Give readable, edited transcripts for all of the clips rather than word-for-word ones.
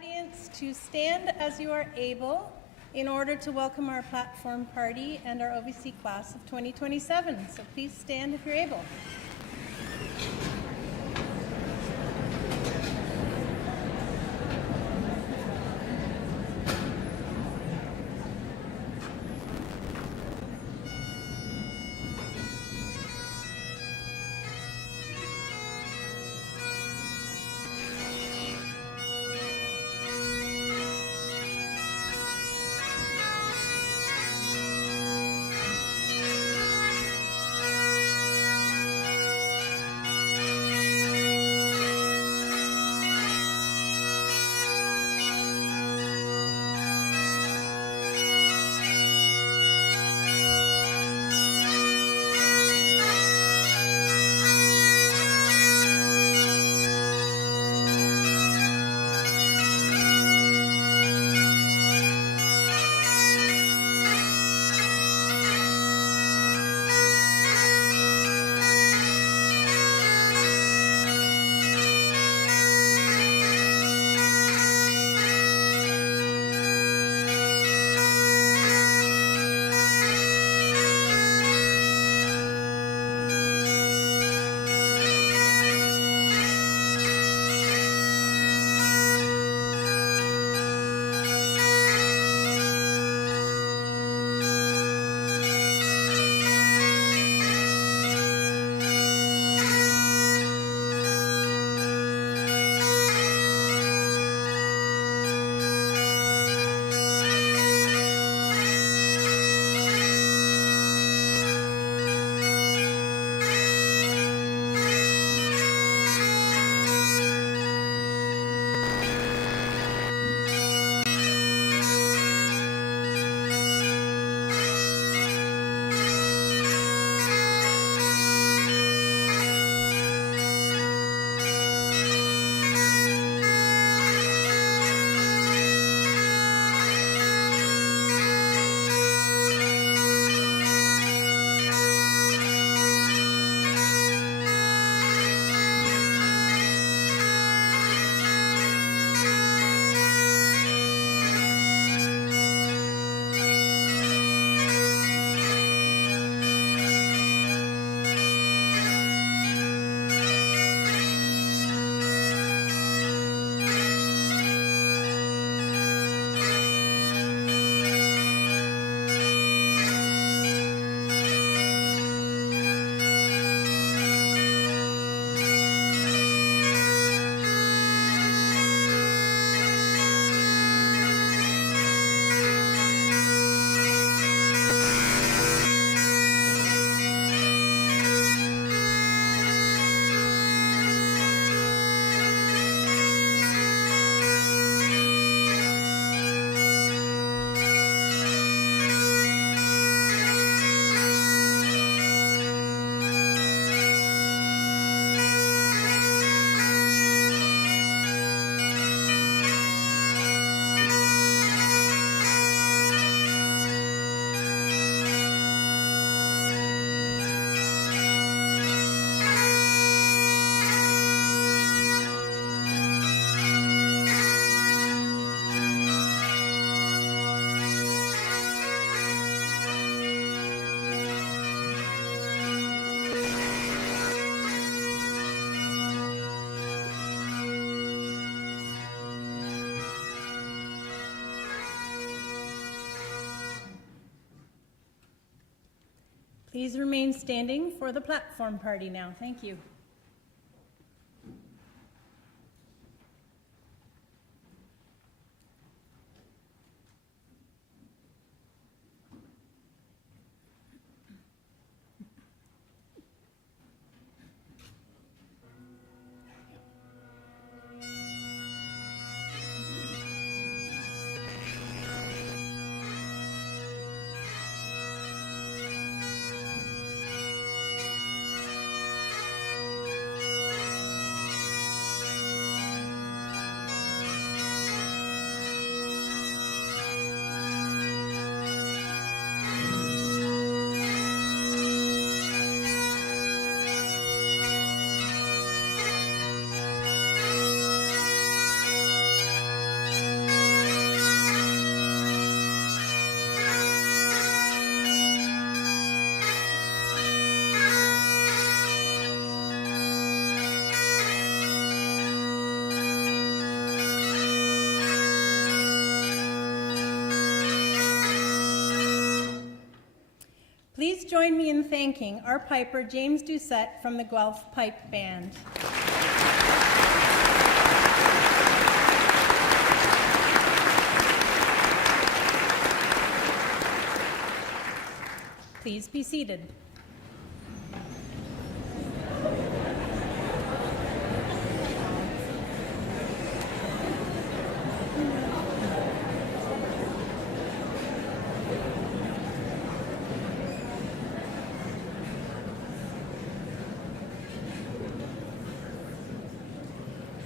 audience to stand as you are able in order to welcome our platform party and our OVC class of 2027. So please stand if you're able. Please remain standing for the platform party now. Thank you. Please join me in thanking our piper, James Doucette from the Guelph Pipe Band. Please be seated.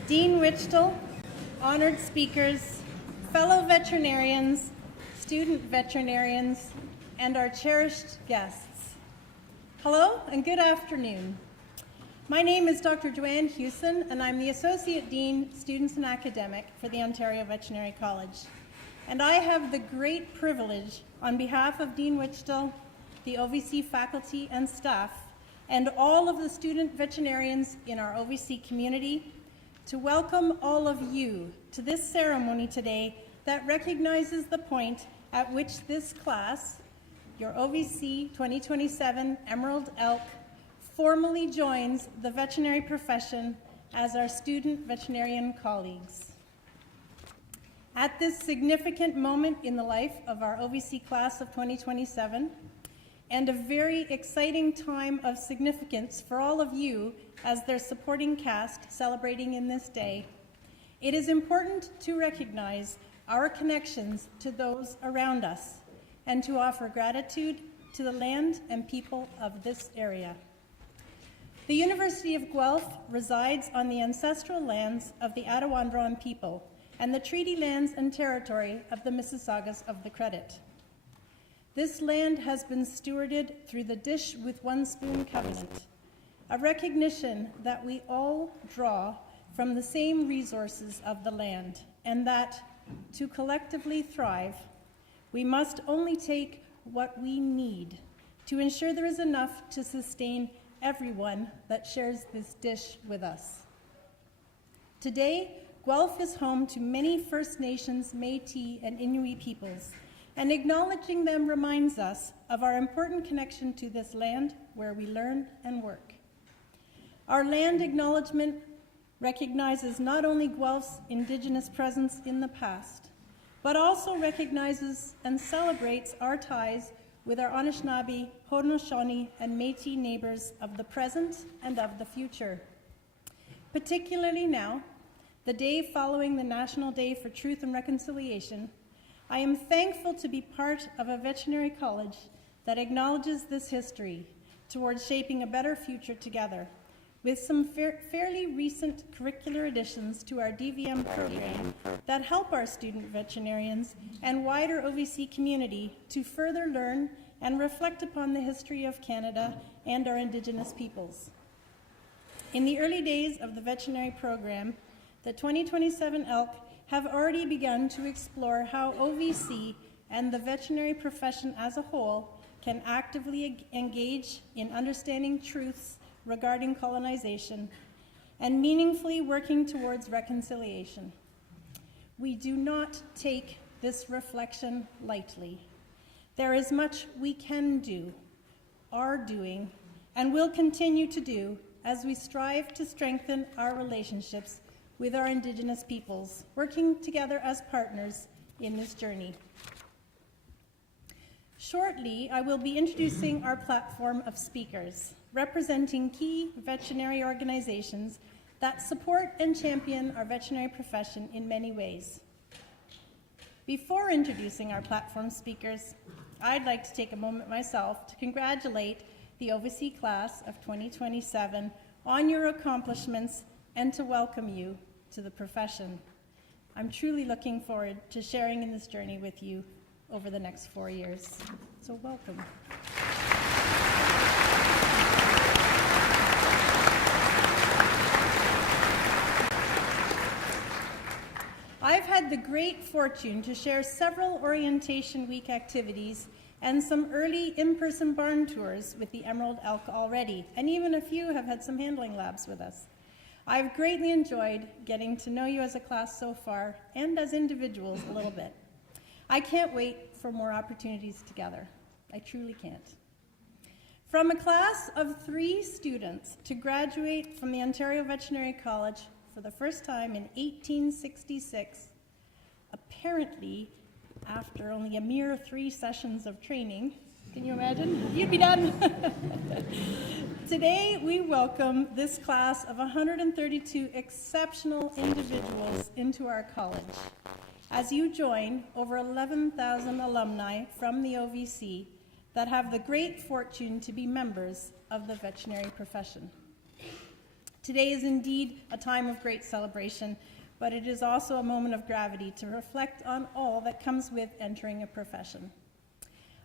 Dean Wichtel, honored speakers, fellow veterinarians, student veterinarians, and our cherished guests. Hello and good afternoon. My name is Dr. Joanne Hewson, and I'm the Associate Dean, Students and Academic for the Ontario Veterinary College. And I have the great privilege, on behalf of Dean Wichtel, the OVC faculty and staff, and all of the student veterinarians in our OVC community, to welcome all of you to this ceremony today that recognizes the point at which this class, your OVC 2027 Emerald Elk, formally joins the veterinary profession as our student veterinarian colleagues. At this significant moment in the life of our OVC class of 2027, and a very exciting time of significance for all of you as their supporting cast celebrating in this day, it is important to recognize our connections to those around us and to offer gratitude to the land and people of this area. The University of Guelph resides on the ancestral lands of the Attawandaron people and the treaty lands and territory of the Mississaugas of the Credit. This land has been stewarded through the Dish with One Spoon Covenant, a recognition that we all draw from the same resources of the land, and that to collectively thrive, we must only take what we need to ensure there is enough to sustain everyone that shares this dish with us. Today, Guelph is home to many First Nations, Métis, and Inuit peoples, and acknowledging them reminds us of our important connection to this land where we learn and work. Our land acknowledgement recognizes not only Guelph's Indigenous presence in the past, but also recognizes and celebrates our ties with our Anishinaabe, Haudenosaunee, and Métis neighbors of the present and of the future. Particularly now, the day following the National Day for Truth and Reconciliation, I am thankful to be part of a veterinary college that acknowledges this history towards shaping a better future together, with some fairly recent curricular additions to our DVM program that help our student veterinarians and wider OVC community to further learn and reflect upon the history of Canada and our Indigenous peoples. In the early days of the veterinary program, the 2027 Elk have already begun to explore how OVC and the veterinary profession as a whole can actively engage in understanding truths regarding colonization and meaningfully working towards reconciliation. We do not take this reflection lightly. There is much we can do, are doing, and will continue to do as we strive to strengthen our relationships with our Indigenous peoples, working together as partners in this journey. Shortly, I will be introducing our platform of speakers, representing key veterinary organizations that support and champion our veterinary profession in many ways. Before introducing our platform speakers, I'd like to take a moment myself to congratulate the OVC class of 2027 on your accomplishments and to welcome you to the profession. I'm truly looking forward to sharing in this journey with you over the next 4 years. So welcome. I've had the great fortune to share several Orientation Week activities and some early in-person barn tours with the Emerald Elk already, and even a few have had some handling labs with us. I've greatly enjoyed getting to know you as a class so far, and as individuals a little bit. I can't wait for more opportunities together. I truly can't. From a class of 3 students to graduate from the Ontario Veterinary College for the first time in 1866, apparently after only a mere 3 sessions of training. Can you imagine? You'd be done. Today, we welcome this class of 132 exceptional individuals into our college as you join over 11,000 alumni from the OVC that have the great fortune to be members of the veterinary profession. Today is indeed a time of great celebration, but it is also a moment of gravity to reflect on all that comes with entering a profession.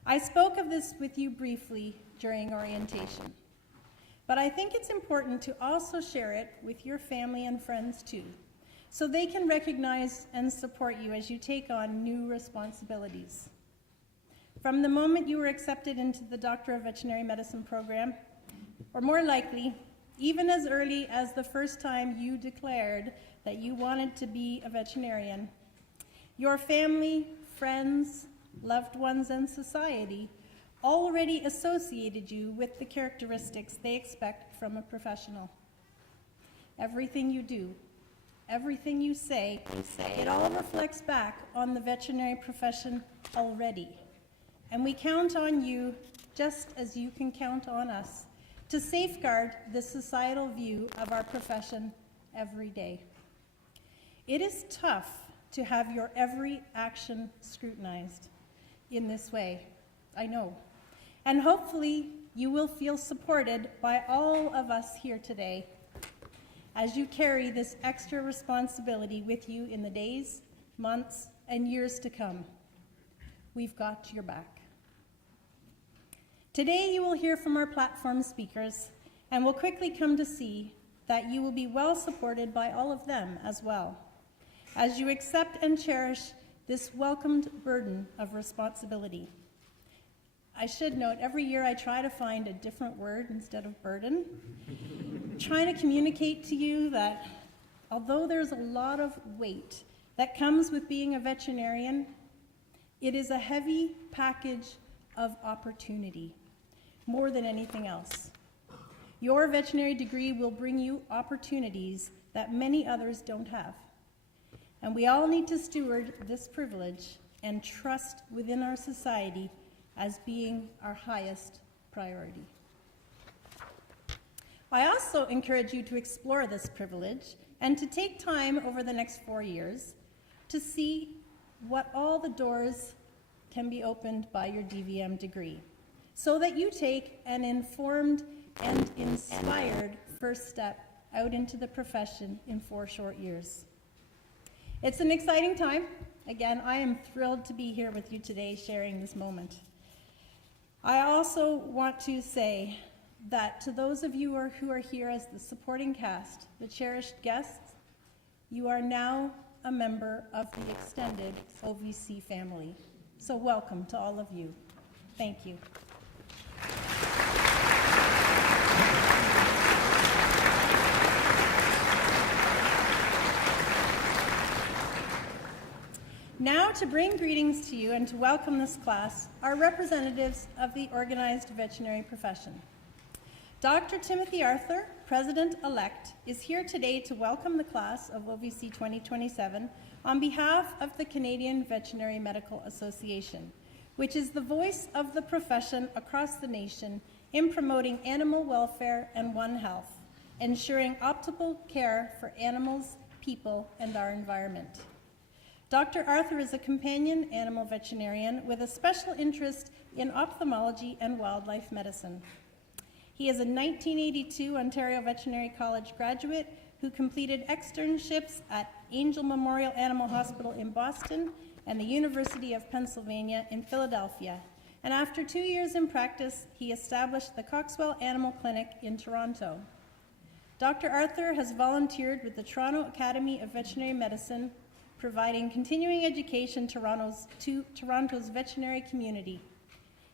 I spoke of this with you briefly during orientation, but I think it's important to also share it with your family and friends too, so they can recognize and support you as you take on new responsibilities. From the moment you were accepted into the Doctor of Veterinary Medicine program, or more likely, even as early as the first time you declared that you wanted to be a veterinarian, your family, friends, loved ones, and society already associated you with the characteristics they expect from a professional. Everything you do, everything you say, it all reflects back on the veterinary profession already. And we count on you, just as you can count on us, to safeguard the societal view of our profession every day. It is tough to have your every action scrutinized in this way, I know. And hopefully you will feel supported by all of us here today as you carry this extra responsibility with you in the days, months, and years to come. We've got your back. Today you will hear from our platform speakers, and will quickly come to see that you will be well supported by all of them as well, as you accept and cherish this welcomed burden of responsibility. I should note, every year I try to find a different word instead of burden, trying to communicate to you that although there's a lot of weight that comes with being a veterinarian, it is a heavy package of opportunity, more than anything else. Your veterinary degree will bring you opportunities that many others don't have. And we all need to steward this privilege and trust within our society as being our highest priority. I also encourage you to explore this privilege and to take time over the next 4 years to see what all the doors can be opened by your DVM degree, so that you take an informed and inspired first step out into the profession in 4 short years. It's an exciting time. Again, I am thrilled to be here with you today sharing this moment. I also want to say that to those of you who are here as the supporting cast, the cherished guests, you are now a member of the extended OVC family. So welcome to all of you. Thank you. Now to bring greetings to you and to welcome this class are representatives of the organized veterinary profession. Dr. Timothy Arthur, President-elect, is here today to welcome the class of OVC 2027 on behalf of the Canadian Veterinary Medical Association, which is the voice of the profession across the nation in promoting animal welfare and One Health, ensuring optimal care for animals, people, and our environment. Dr. Arthur is a companion animal veterinarian with a special interest in ophthalmology and wildlife medicine. He is a 1982 Ontario Veterinary College graduate who completed externships at Angel Memorial Animal Hospital in Boston and the University of Pennsylvania in Philadelphia. And after 2 years in practice, he established the Coxwell Animal Clinic in Toronto. Dr. Arthur has volunteered with the Toronto Academy of Veterinary Medicine, providing continuing education to Toronto's veterinary community.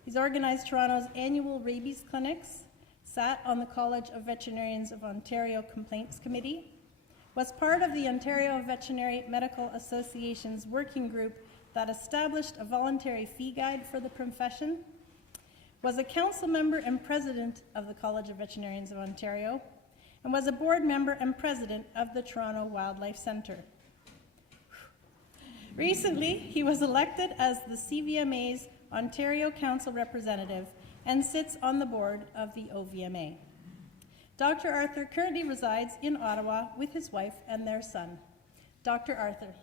He's organized Toronto's annual rabies clinics, sat on the College of Veterinarians of Ontario Complaints Committee, was part of the Ontario Veterinary Medical Association's working group that established a voluntary fee guide for the profession, was a council member and president of the College of Veterinarians of Ontario, and was a board member and president of the Toronto Wildlife Centre. Recently, he was elected as the CVMA's Ontario Council representative and sits on the board of the OVMA. Dr. Arthur currently resides in Ottawa with his wife and their son. Dr. Arthur.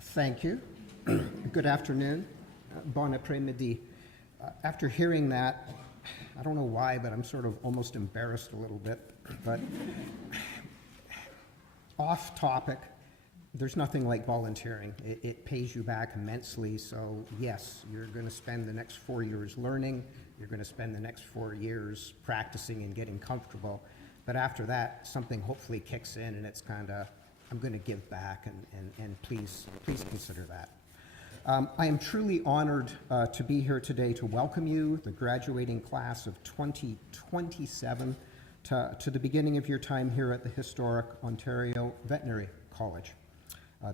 Thank you. Good afternoon. Bon après-midi. After hearing that, I don't know why, but I'm sort of almost embarrassed a little bit. But off topic, there's nothing like volunteering. It pays you back immensely. So yes, you're going to spend the next 4 years learning. You're going to spend the next 4 years practicing and getting comfortable. But after that, something hopefully kicks in, and it's kind of, I'm going to give back, and please consider that. I am truly honored to be here today to welcome you, the graduating class of 2027, to the beginning of your time here at the historic Ontario Veterinary College.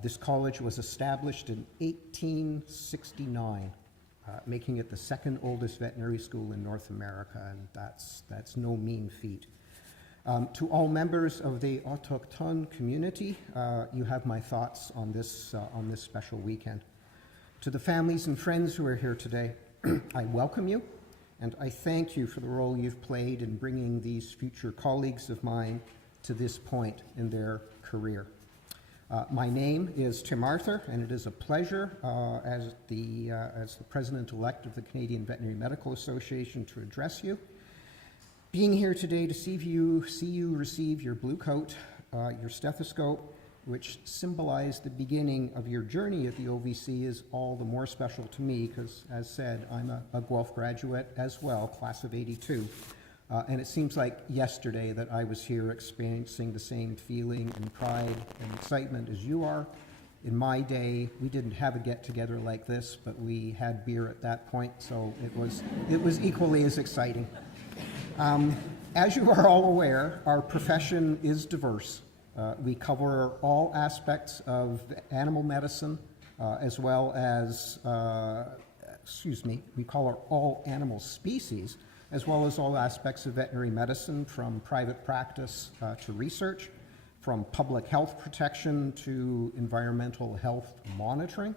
This college was established in 1869, making it the second oldest veterinary school in North America, and that's no mean feat. To all members of the autochtone community, you have my thoughts on this special weekend. To the families and friends who are here today, I welcome you, and I thank you for the role you've played in bringing these future colleagues of mine to this point in their career. My name is Tim Arthur, and it is a pleasure as the President-elect of the Canadian Veterinary Medical Association to address you. Being here today to see you receive your blue coat, your stethoscope, which symbolize the beginning of your journey at the OVC, is all the more special to me because, as said, I'm a Guelph graduate as well, class of '82. And it seems like yesterday that I was here experiencing the same feeling and pride and excitement as you are. In my day, we didn't have a get-together like this, but we had beer at that point, so it was equally as exciting. As you are all aware, our profession is diverse. We cover all aspects of animal medicine, as well as, we cover all animal species, as well as all aspects of veterinary medicine, from private practice to research, from public health protection to environmental health monitoring,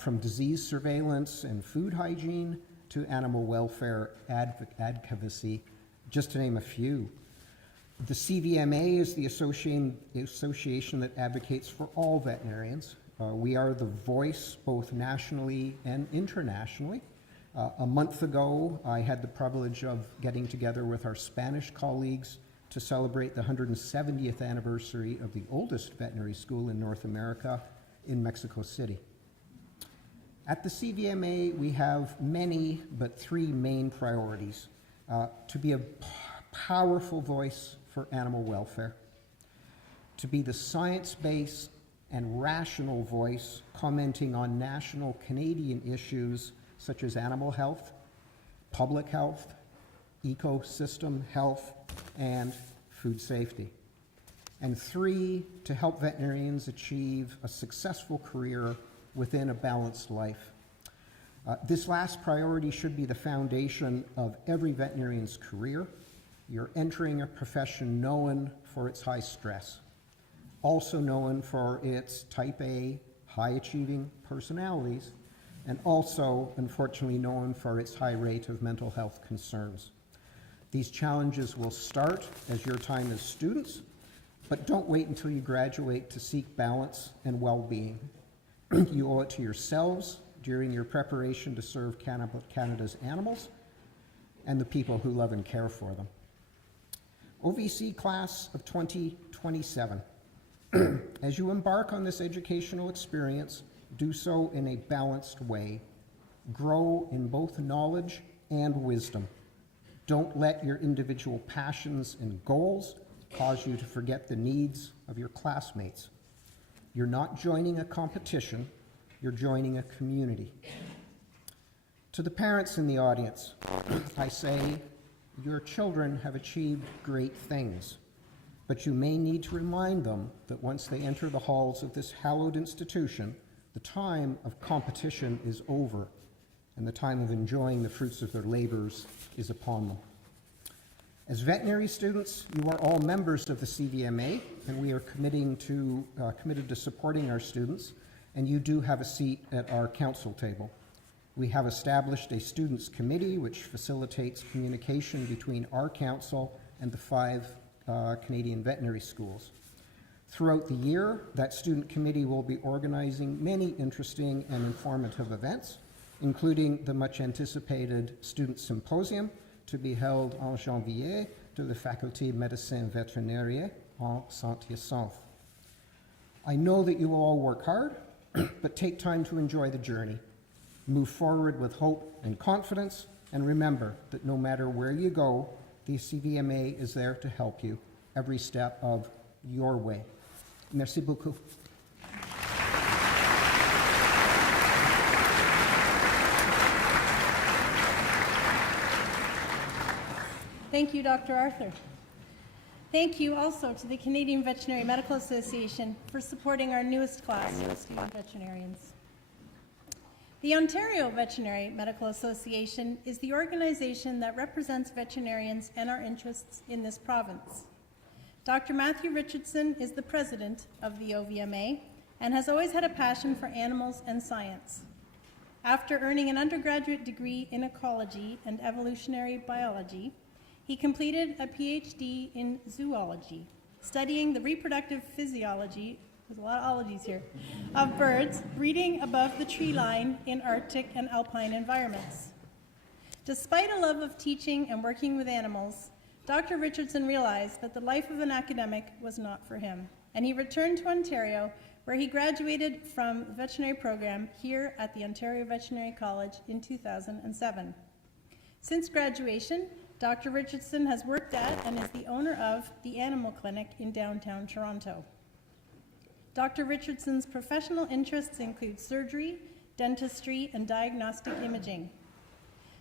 from disease surveillance and food hygiene to animal welfare advocacy, just to name a few. The CVMA is the association that advocates for all veterinarians. We are the voice both nationally and internationally. A month ago, I had the privilege of getting together with our Spanish colleagues to celebrate the 170th anniversary of the oldest veterinary school in North America in Mexico City. At the CVMA, we have many, but three main priorities. To be a powerful voice for animal welfare, to be the science-based and rational voice commenting on national Canadian issues such as animal health, public health, ecosystem health, and food safety. And three, to help veterinarians achieve a successful career within a balanced life. This last priority should be the foundation of every veterinarian's career. You're entering a profession known for its high stress, also known for its type A, high-achieving personalities, and also, unfortunately, known for its high rate of mental health concerns. These challenges will start as your time as students, but don't wait until you graduate to seek balance and well-being. You owe it to yourselves during your preparation to serve Canada's animals and the people who love and care for them. OVC class of 2027. As you embark on this educational experience, do so in a balanced way. Grow in both knowledge and wisdom. Don't let your individual passions and goals cause you to forget the needs of your classmates. You're not joining a competition, you're joining a community. To the parents in the audience, I say, your children have achieved great things, but you may need to remind them that once they enter the halls of this hallowed institution, the time of competition is over, and the time of enjoying the fruits of their labors is upon them. As veterinary students, you are all members of the CVMA, and we are committed to supporting our students, and you do have a seat at our council table. We have established a students committee which facilitates communication between our council and the 5 Canadian veterinary schools. Throughout the year, that student committee will be organizing many interesting and informative events, including the much anticipated Student Symposium to be held en janvier de la Faculté Médecine Vétérinaire en Saint-Hyacinthe. I know that you will all work hard, but take time to enjoy the journey. Move forward with hope and confidence, and remember that no matter where you go, the CVMA is there to help you every step of your way. Merci beaucoup. Thank you, Dr. Arthur. Thank you also to the Canadian Veterinary Medical Association for supporting our newest class of student veterinarians. The Ontario Veterinary Medical Association is the organization that represents veterinarians and our interests in this province. Dr. Matthew Richardson is the president of the OVMA and has always had a passion for animals and science. After earning an undergraduate degree in ecology and evolutionary biology, he completed a PhD in zoology, studying the reproductive physiology, there's a lot of ologies here, of birds breeding above the tree line in Arctic and alpine environments. Despite a love of teaching and working with animals, Dr. Richardson realized that the life of an academic was not for him, and he returned to Ontario, where he graduated from the veterinary program here at the Ontario Veterinary College in 2007. Since graduation, Dr. Richardson has worked at and is the owner of the Animal Clinic in downtown Toronto. Dr. Richardson's professional interests include surgery, dentistry, and diagnostic imaging.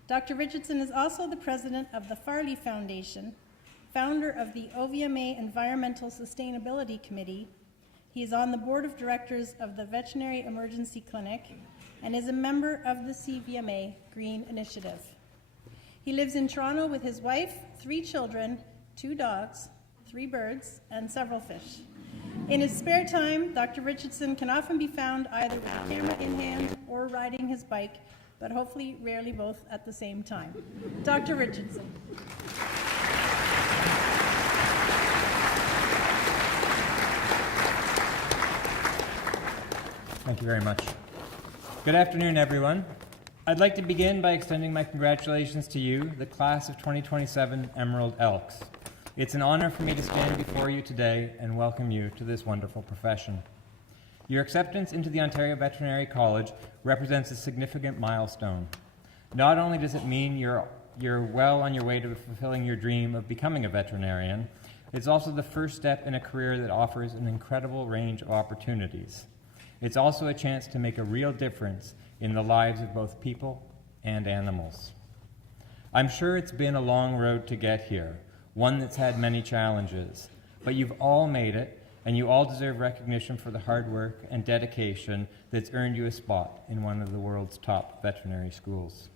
Dr. Richardson is also the president of the Farley Foundation, founder of the OVMA Environmental Sustainability Committee. He is on the board of directors of the Veterinary Emergency Clinic and is a member of the CVMA Green Initiative. He lives in Toronto with his wife, 3 children, 2 dogs, 3 birds, and several fish. In his spare time, Dr. Richardson can often be found either with a camera in hand or riding his bike, but hopefully rarely both at the same time. Dr. Richardson. Thank you very much. Good afternoon, everyone. I'd like to begin by extending my congratulations to you, the class of 2027 Emerald Elks. It's an honor for me to stand before you today and welcome you to this wonderful profession. Your acceptance into the Ontario Veterinary College represents a significant milestone. Not only does it mean you're well on your way to fulfilling your dream of becoming a veterinarian, it's also the first step in a career that offers an incredible range of opportunities. It's also a chance to make a real difference in the lives of both people and animals. I'm sure it's been a long road to get here, one that's had many challenges, but you've all made it, and you all deserve recognition for the hard work and dedication that's earned you a spot in one of the world's top veterinary schools.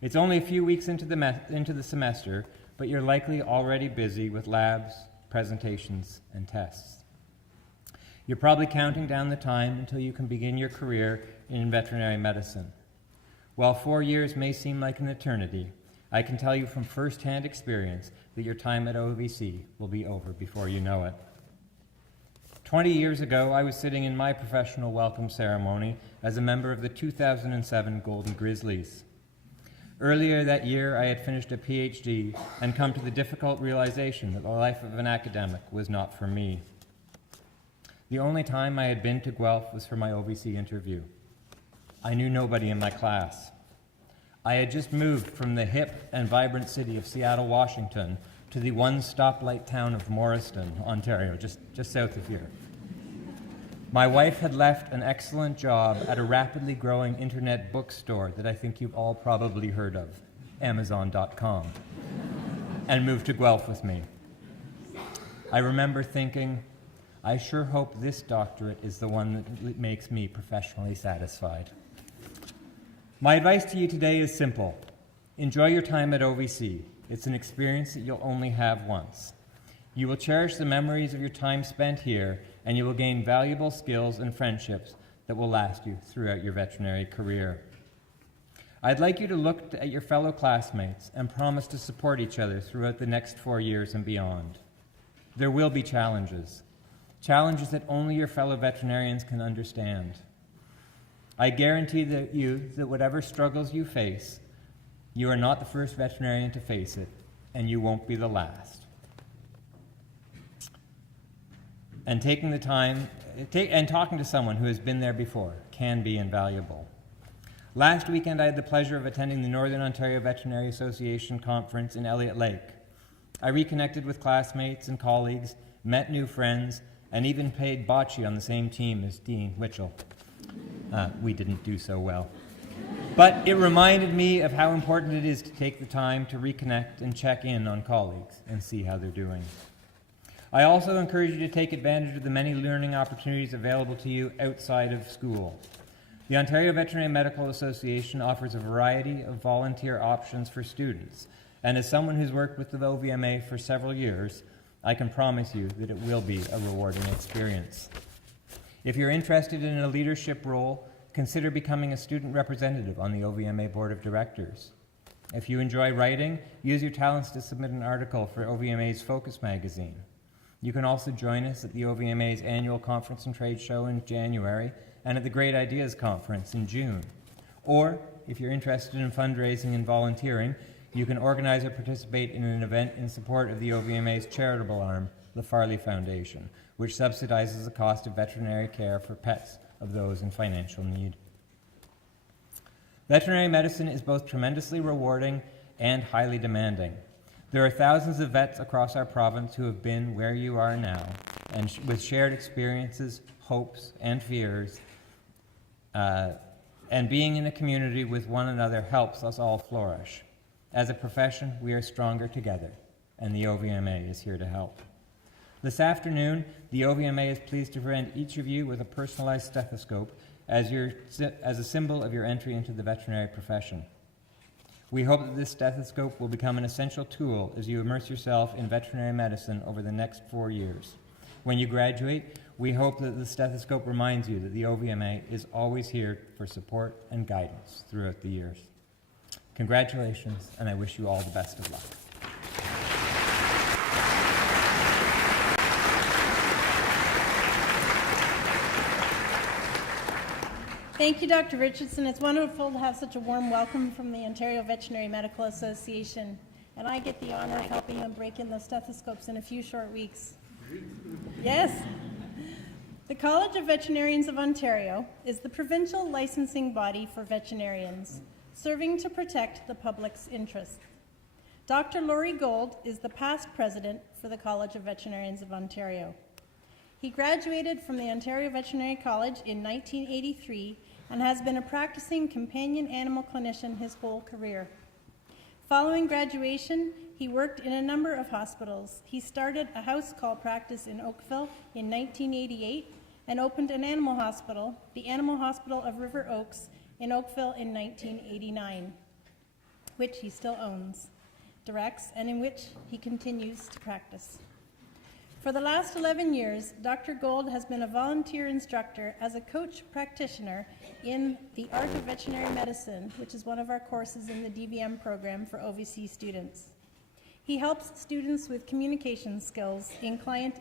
It's only a few weeks into the semester, but you're likely already busy with labs, presentations, and tests. You're probably counting down the time until you can begin your career in veterinary medicine. While 4 years may seem like an eternity, I can tell you from first-hand experience that your time at OVC will be over before you know it. 20 years ago, I was sitting in my professional welcome ceremony as a member of the 2007 Golden Grizzlies. Earlier that year, I had finished a PhD and come to the difficult realization that the life of an academic was not for me. The only time I had been to Guelph was for my OVC interview. I knew nobody in my class. I had just moved from the hip and vibrant city of Seattle, Washington, to the one-stoplight town of Morriston, Ontario, just south of here. My wife had left an excellent job at a rapidly growing internet bookstore that I think you've all probably heard of, Amazon.com, and moved to Guelph with me. I remember thinking, I sure hope this doctorate is the one that makes me professionally satisfied. My advice to you today is simple. Enjoy your time at OVC. It's an experience that you'll only have once. You will cherish the memories of your time spent here, and you will gain valuable skills and friendships that will last you throughout your veterinary career. I'd like you to look at your fellow classmates and promise to support each other throughout the next 4 years and beyond. There will be challenges that only your fellow veterinarians can understand. I guarantee that whatever struggles you face, you are not the first veterinarian to face it, and you won't be the last. And taking the time and talking to someone who has been there before can be invaluable. Last weekend, I had the pleasure of attending the Northern Ontario Veterinary Association conference in Elliott Lake. I reconnected with classmates and colleagues, met new friends, and even played bocce on the same team as Dean Witchell. We didn't do so well. But it reminded me of how important it is to take the time to reconnect and check in on colleagues and see how they're doing. I also encourage you to take advantage of the many learning opportunities available to you outside of school. The Ontario Veterinary Medical Association offers a variety of volunteer options for students, and as someone who's worked with the OVMA for several years, I can promise you that it will be a rewarding experience. If you're interested in a leadership role, consider becoming a student representative on the OVMA Board of Directors. If you enjoy writing, use your talents to submit an article for OVMA's Focus magazine. You can also join us at the OVMA's annual conference and trade show in January and at the Great Ideas Conference in June. Or, if you're interested in fundraising and volunteering, you can organize or participate in an event in support of the OVMA's charitable arm, the Farley Foundation, which subsidizes the cost of veterinary care for pets of those in financial need. Veterinary medicine is both tremendously rewarding and highly demanding. There are thousands of vets across our province who have been where you are now, and with shared experiences, hopes, and fears, and being in a community with one another helps us all flourish. As a profession, we are stronger together, and the OVMA is here to help. This afternoon, the OVMA is pleased to present each of you with a personalized stethoscope as a symbol of your entry into the veterinary profession. We hope that this stethoscope will become an essential tool as you immerse yourself in veterinary medicine over the next 4 years. When you graduate, we hope that the stethoscope reminds you that the OVMA is always here for support and guidance throughout the years. Congratulations, and I wish you all the best of luck. Thank you, Dr. Richardson. It's wonderful to have such a warm welcome from the Ontario Veterinary Medical Association. And I get the honor of helping them break in those stethoscopes in a few short weeks. Yes. The College of Veterinarians of Ontario is the provincial licensing body for veterinarians, serving to protect the public's interest. Dr. Laurie Gold is the past president for the College of Veterinarians of Ontario. He graduated from the Ontario Veterinary College in 1983 and has been a practicing companion animal clinician his whole career. Following graduation, he worked in a number of hospitals. He started a house call practice in Oakville in 1988 and opened an animal hospital, the Animal Hospital of River Oaks, in Oakville in 1989, which he still owns, directs, and in which he continues to practice. For the last 11 years, Dr. Gold has been a volunteer instructor as a coach practitioner in the Art of Veterinary Medicine, which is one of our courses in the DVM program for OVC students. He helps students with communication skills in client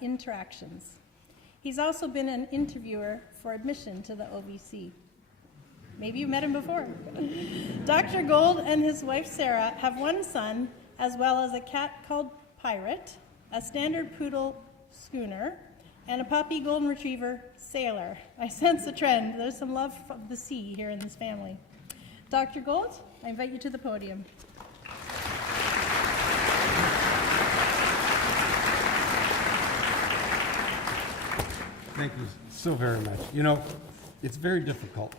interactions. He's also been an interviewer for admission to the OVC. Maybe you've met him before. Dr. Gold and his wife Sarah have one son, as well as a cat called Pirate, a standard poodle Schooner, and a puppy golden retriever Sailor. I sense a trend. There's some love of the sea here in this family. Dr. Gold, I invite you to the podium. Thank you so very much. You know, it's very difficult.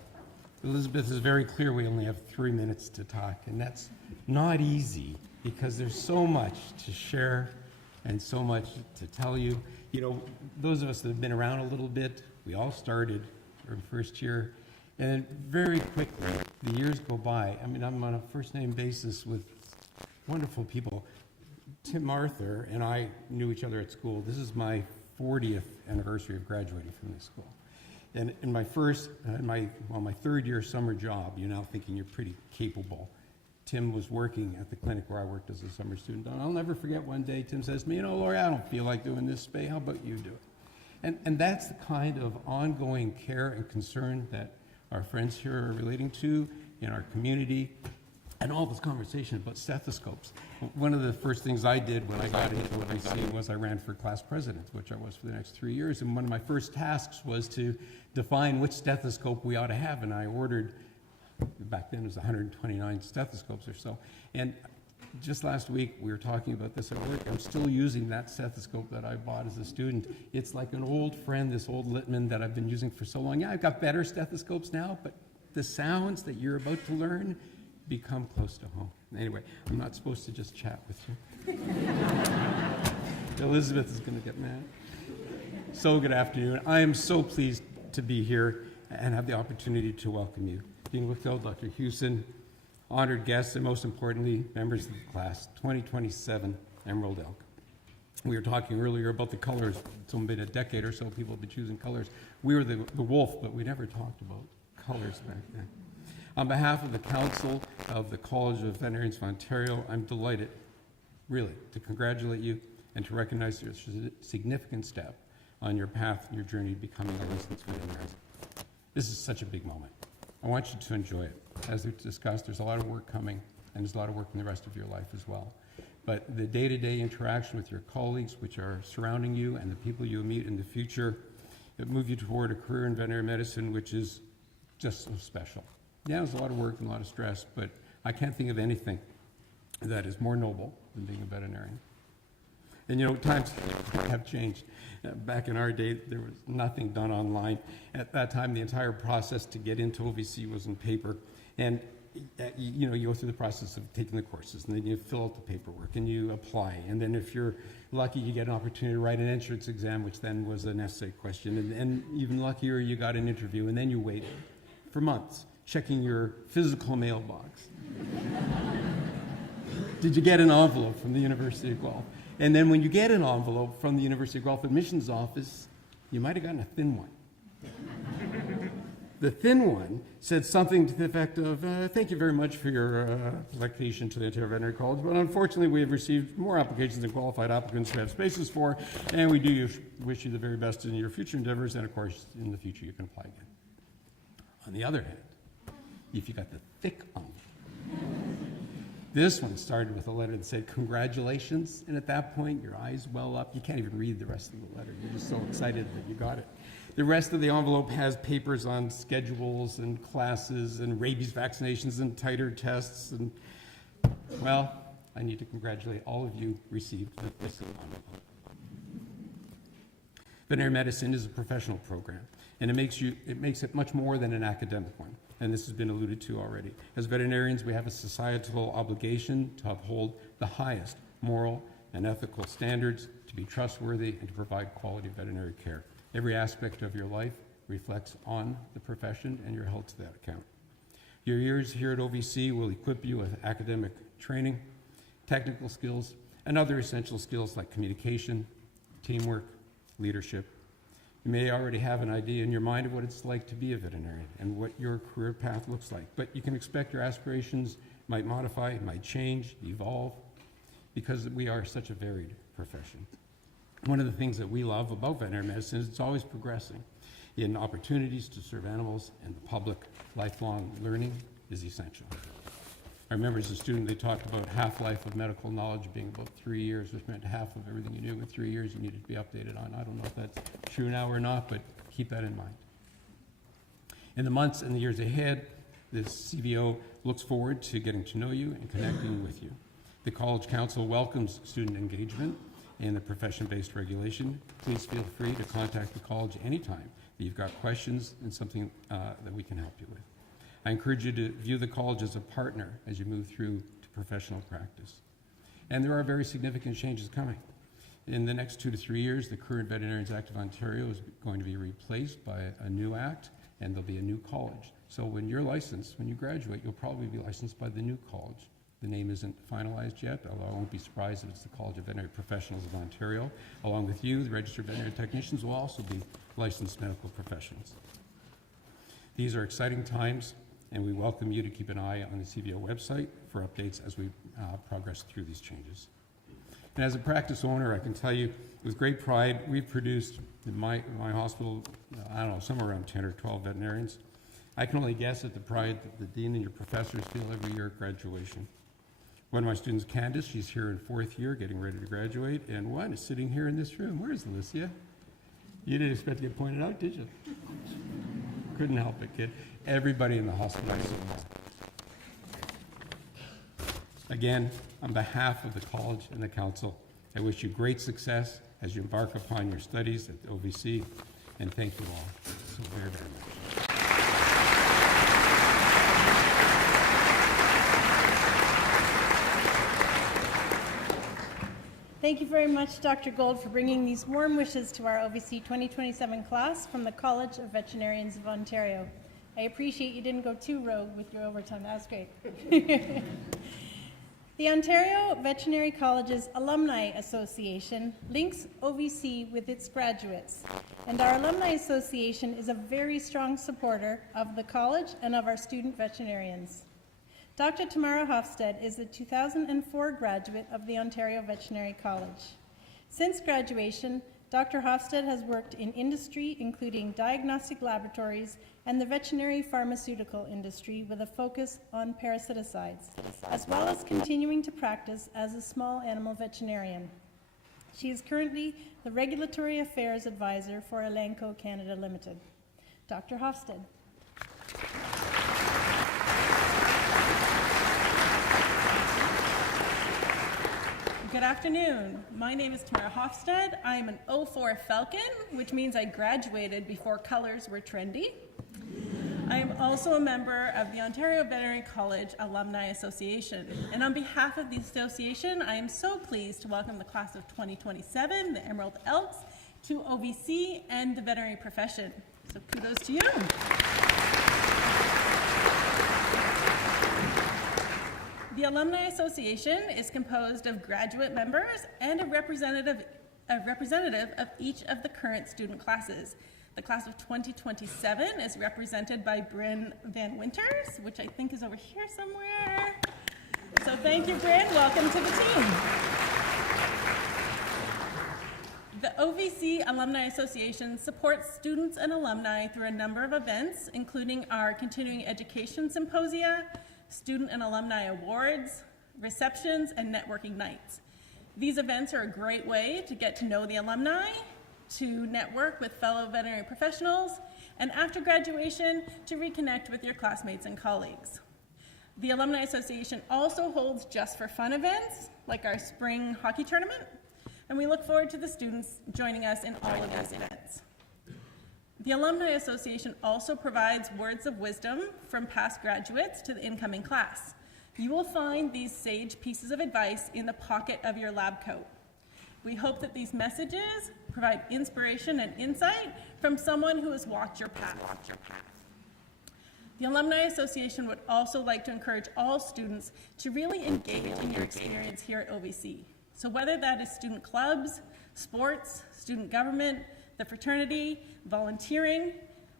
Elizabeth is very clear we only have 3 minutes to talk, and that's not easy because there's so much to share and so much to tell you. You know, those of us that have been around a little bit, we all started our first year, and then very quickly, the years go by. I mean, I'm on a first-name basis with wonderful people. Tim Arthur and I knew each other at school. This is my 40th anniversary of graduating from this school. And in my my third year summer job, you're now thinking you're pretty capable. Tim was working at the clinic where I worked as a summer student. And I'll never forget one day Tim says to me, you know, Lori, I don't feel like doing this spay. How about you do it? And that's the kind of ongoing care and concern that our friends here are relating to in our community. And all this conversation about stethoscopes. One of the first things I did when I got into what I see was I ran for class president, which I was for the next 3 years. And one of my first tasks was to define which stethoscope we ought to have. And I ordered, back then it was 129 stethoscopes or so. And just last week we were talking about this at work. I'm still using that stethoscope that I bought as a student. It's like an old friend, this old Littman that I've been using for so long. Yeah, I've got better stethoscopes now, but the sounds that you're about to learn become close to home. Anyway, I'm not supposed to just chat with you. Elizabeth is going to get mad. So good afternoon. I am so pleased to be here and have the opportunity to welcome you. Dean Wickhill, Dr. Hewson, honored guests, and most importantly, members of the class 2027 Emerald Elk. We were talking earlier about the colors. It's only been a decade or so people have been choosing colors. We were the wolf, but we never talked about colors back then. On behalf of the Council of the College of Veterinarians of Ontario, I'm delighted, really, to congratulate you and to recognize your significant step on your path and your journey to becoming a licensed veterinarian. This is such a big moment. I want you to enjoy it. As we've discussed, there's a lot of work coming, and there's a lot of work in the rest of your life as well. But the day-to-day interaction with your colleagues, which are surrounding you, and the people you'll meet in the future, that move you toward a career in veterinary medicine, which is just so special. Yeah, there's a lot of work and a lot of stress, but I can't think of anything that is more noble than being a veterinarian. And you know, times have changed. Back in our day, there was nothing done online. At that time, the entire process to get into OVC was in paper. And you know, you go through the process of taking the courses, and then you fill out the paperwork, and you apply. And then if you're lucky, you get an opportunity to write an entrance exam, which then was an essay question. And even luckier, you got an interview, and then you waited for months, checking your physical mailbox. Did you get an envelope from the University of Guelph? And then when you get an envelope from the University of Guelph admissions office, you might have gotten a thin one. The thin one said something to the effect of, thank you very much for your application to the Ontario Veterinary College, but unfortunately we have received more applications than qualified applicants we have spaces for, and we do wish you the very best in your future endeavors, and of course, in the future you can apply again. On the other hand, if you got the thick envelope, this one started with a letter that said, congratulations, and at that point, your eyes well up. You can't even read the rest of the letter. You're just so excited that you got it. The rest of the envelope has papers on schedules and classes and rabies vaccinations and titer tests. And, well, I need to congratulate all of you received this envelope. Veterinary medicine is a professional program, and it makes it much more than an academic one. And this has been alluded to already. As veterinarians, we have a societal obligation to uphold the highest moral and ethical standards, to be trustworthy, and to provide quality veterinary care. Every aspect of your life reflects on the profession, and you're held to that account. Your years here at OVC will equip you with academic training, technical skills, and other essential skills like communication, teamwork, leadership. You may already have an idea in your mind of what it's like to be a veterinarian and what your career path looks like, but you can expect your aspirations might modify, might change, evolve, because we are such a varied profession. One of the things that we love about veterinary medicine is it's always progressing in opportunities to serve animals and the public. Lifelong learning is essential. I remember as a student, they talked about half-life of medical knowledge being about 3 years, which meant half of everything you knew in 3 years you needed to be updated on. I don't know if that's true now or not, but keep that in mind. In the months and the years ahead, this CVO looks forward to getting to know you and connecting with you. The College Council welcomes student engagement and the profession-based regulation. Please feel free to contact the college anytime that you've got questions and something that we can help you with. I encourage you to view the college as a partner as you move through to professional practice. And there are very significant changes coming. In the next 2 to 3 years, the current Veterinarians Act of Ontario is going to be replaced by a new act, and there'll be a new college. So when you're licensed, when you graduate, you'll probably be licensed by the new college. The name isn't finalized yet, although I won't be surprised if it's the College of Veterinary Professionals of Ontario. Along with you, the registered veterinary technicians will also be licensed medical professionals. These are exciting times, and we welcome you to keep an eye on the CVO website for updates as we progress through these changes. And as a practice owner, I can tell you with great pride, we've produced in my hospital, I don't know, somewhere around 10 or 12 veterinarians. I can only guess at the pride that the dean and your professors feel every year at graduation. One of my students, Candace, she's here in 4th year, getting ready to graduate, and one is sitting here in this room. Where's Alicia? You didn't expect to get pointed out, did you? Couldn't help it, kid. Everybody in the hospital is involved. Again, on behalf of the college and the council, I wish you great success as you embark upon your studies at the OVC, and thank you all so very, very much. Thank you very much, Dr. Gold, for bringing these warm wishes to our OVC 2027 class from the College of Veterinarians of Ontario. I appreciate you didn't go too rogue with your overtime. That was great. The Ontario Veterinary Colleges Alumni Association links OVC with its graduates, and our Alumni Association is a very strong supporter of the college and of our student veterinarians. Dr. Tamara Hofstede is a 2004 graduate of the Ontario Veterinary College. Since graduation, Dr. Hofstede has worked in industry, including diagnostic laboratories and the veterinary pharmaceutical industry with a focus on parasiticides, as well as continuing to practice as a small animal veterinarian. She is currently the Regulatory Affairs Advisor for Elanco Canada Limited. Dr. Hofstede. Good afternoon. My name is Tamara Hofstede. I am an 04 Falcon, which means I graduated before colors were trendy. I am also a member of the Ontario Veterinary College Alumni Association. And on behalf of the association, I am so pleased to welcome the class of 2027, the Emerald Elks, to OVC and the veterinary profession. So kudos to you. The Alumni Association is composed of graduate members and a representative of each of the current student classes. The class of 2027 is represented by Bryn Van Winters, which I think is over here somewhere. So thank you, Bryn. Welcome to the team. The OVC Alumni Association supports students and alumni through a number of events, including our Continuing Education Symposia, Student and Alumni Awards, receptions, and networking nights. These events are a great way to get to know the alumni, to network with fellow veterinary professionals, and after graduation, to reconnect with your classmates and colleagues. The Alumni Association also holds Just for Fun events, like our spring hockey tournament, and we look forward to the students joining us in all of these events. The Alumni Association also provides words of wisdom from past graduates to the incoming class. You will find these sage pieces of advice in the pocket of your lab coat. We hope that these messages provide inspiration and insight from someone who has walked your path. The Alumni Association would also like to encourage all students to really engage in your experience here at OVC. So whether that is student clubs, sports, student government, the fraternity, volunteering,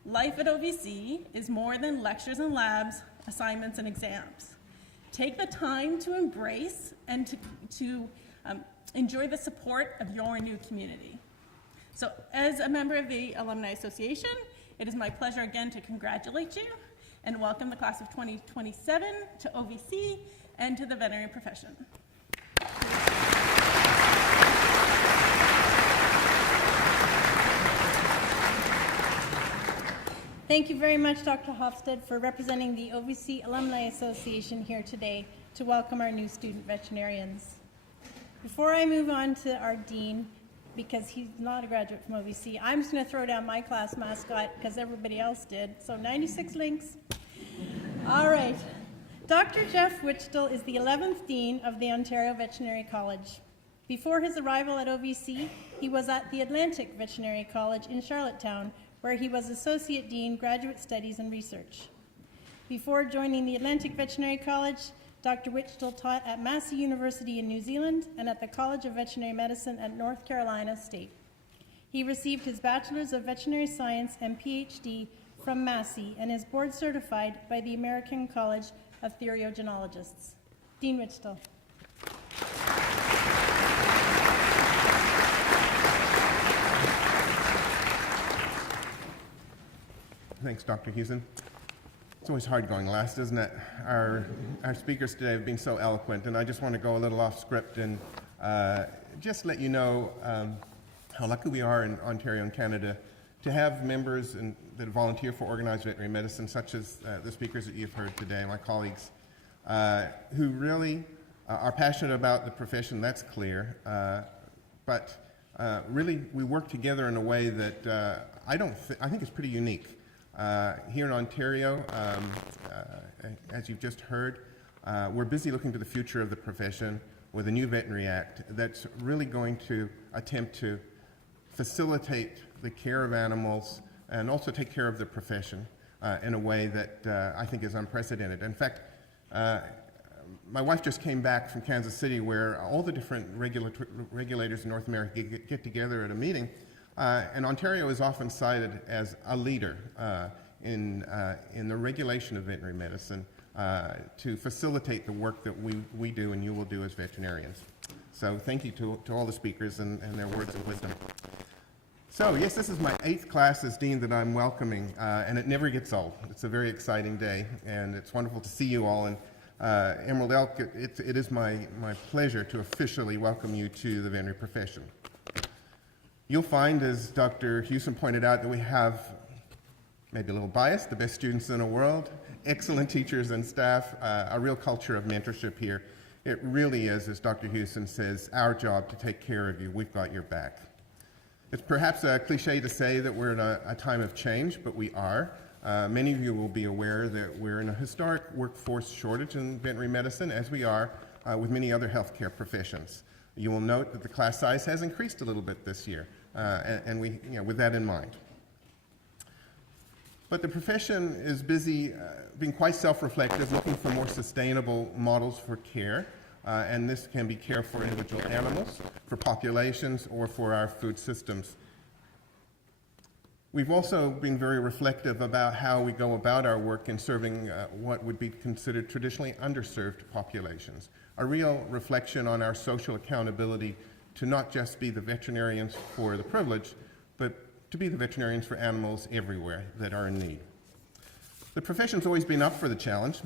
life at OVC is more than lectures and labs, assignments and exams. Take the time to embrace and to enjoy the support of your new community. So as a member of the Alumni Association, it is my pleasure again to congratulate you and welcome the class of 2027 to OVC and to the veterinary profession. Thank you very much, Dr. Hofstede, for representing the OVC Alumni Association here today to welcome our new student veterinarians. Before I move on to our dean, because he's not a graduate from OVC, I'm just going to throw down my class mascot because everybody else did. So 96 links. All right. Dr. Jeff Wichtel is the 11th Dean of the Ontario Veterinary College. Before his arrival at OVC, he was at the Atlantic Veterinary College in Charlottetown, where he was Associate Dean, Graduate Studies and Research. Before joining the Atlantic Veterinary College, Dr. Wichtel taught at Massey University in New Zealand and at the College of Veterinary Medicine at North Carolina State. He received his Bachelor's of Veterinary Science and PhD from Massey and is board certified by the American College of Theriogenologists. Dean Wichtel. Thanks, Dr. Hewson. It's always hard going last, isn't it? Our speakers today have been so eloquent, and I just want to go a little off script and just let you know how lucky we are in Ontario and Canada to have members that volunteer for organized veterinary medicine, such as the speakers that you've heard today, my colleagues, who really are passionate about the profession, that's clear, but really we work together in a way that I think is pretty unique. Here in Ontario, as you've just heard, we're busy looking to the future of the profession with a new Veterinary Act that's really going to attempt to facilitate the care of animals and also take care of the profession in a way that I think is unprecedented. In fact, my wife just came back from Kansas City, where all the different regulators in North America get together at a meeting. And Ontario is often cited as a leader in the regulation of veterinary medicine to facilitate the work that we do and you will do as veterinarians. So thank you to all the speakers and their words of wisdom. So yes, this is my 8th class as Dean that I'm welcoming, and it never gets old. It's a very exciting day, and it's wonderful to see you all. And Emerald Elk, it is my pleasure to officially welcome you to the veterinary profession. You'll find, as Dr. Hewson pointed out, that we have, maybe a little biased, the best students in the world, excellent teachers and staff, a real culture of mentorship here. It really is, as Dr. Hewson says, our job to take care of you. We've got your back. It's perhaps a cliche to say that we're in a time of change, but we are. Many of you will be aware that we're in a historic workforce shortage in veterinary medicine, as we are with many other healthcare professions. You will note that the class size has increased a little bit this year, and we, with that in mind. But the profession is busy being quite self-reflective, looking for more sustainable models for care, and this can be care for individual animals, for populations, or for our food systems. We've also been very reflective about how we go about our work in serving what would be considered traditionally underserved populations. A real reflection on our social accountability to not just be the veterinarians for the privilege, but to be the veterinarians for animals everywhere that are in need. The profession's always been up for the challenge.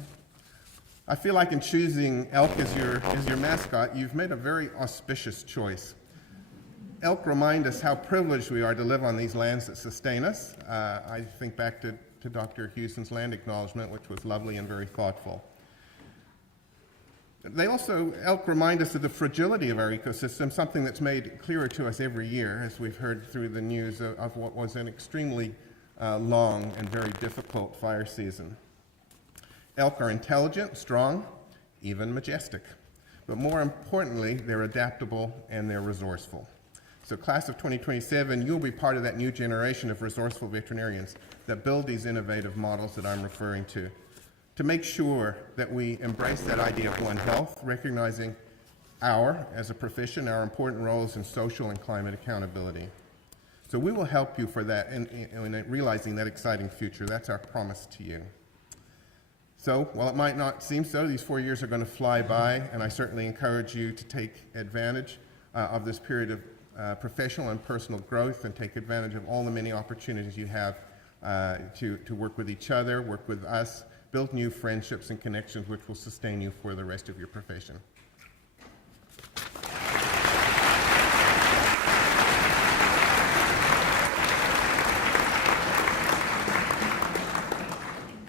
I feel like in choosing elk as your mascot, you've made a very auspicious choice. Elk remind us how privileged we are to live on these lands that sustain us. I think back to Dr. Hewson's land acknowledgement, which was lovely and very thoughtful. Elk remind us of the fragility of our ecosystem, something that's made clearer to us every year, as we've heard through the news of what was an extremely long and very difficult fire season. Elk are intelligent, strong, even majestic. But more importantly, they're adaptable and they're resourceful. So class of 2027, you'll be part of that new generation of resourceful veterinarians that build these innovative models that I'm referring to make sure that we embrace that idea of One Health, recognizing as a profession, our important roles in social and climate accountability. So we will help you for that in realizing that exciting future. That's our promise to you. So while it might not seem so, these 4 years are going to fly by, and I certainly encourage you to take advantage of this period of professional and personal growth and take advantage of all the many opportunities you have to work with each other, work with us, build new friendships and connections which will sustain you for the rest of your profession.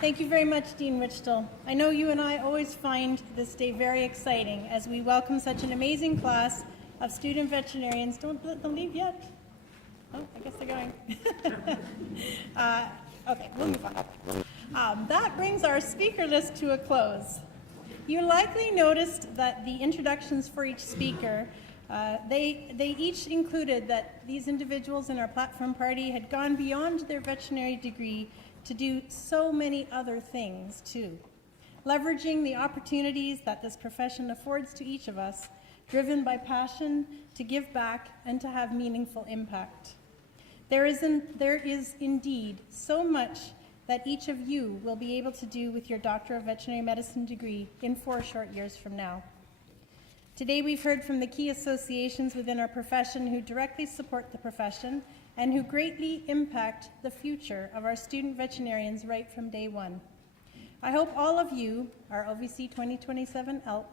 Thank you very much, Dean Wichtel. I know you and I always find this day very exciting as we welcome such an amazing class of student veterinarians. Don't leave yet. Oh, I guess they're going. Okay, we'll move on. That brings our speaker list to a close. You likely noticed that the introductions for each speaker They each included that these individuals in our platform party had gone beyond their veterinary degree to do so many other things too, leveraging the opportunities that this profession affords to each of us, driven by passion to give back and to have meaningful impact. There is indeed so much that each of you will be able to do with your Doctor of Veterinary Medicine degree in 4 short years from now. Today we've heard from the key associations within our profession who directly support the profession and who greatly impact the future of our student veterinarians right from day one. I hope all of you, our OVC 2027 ELK,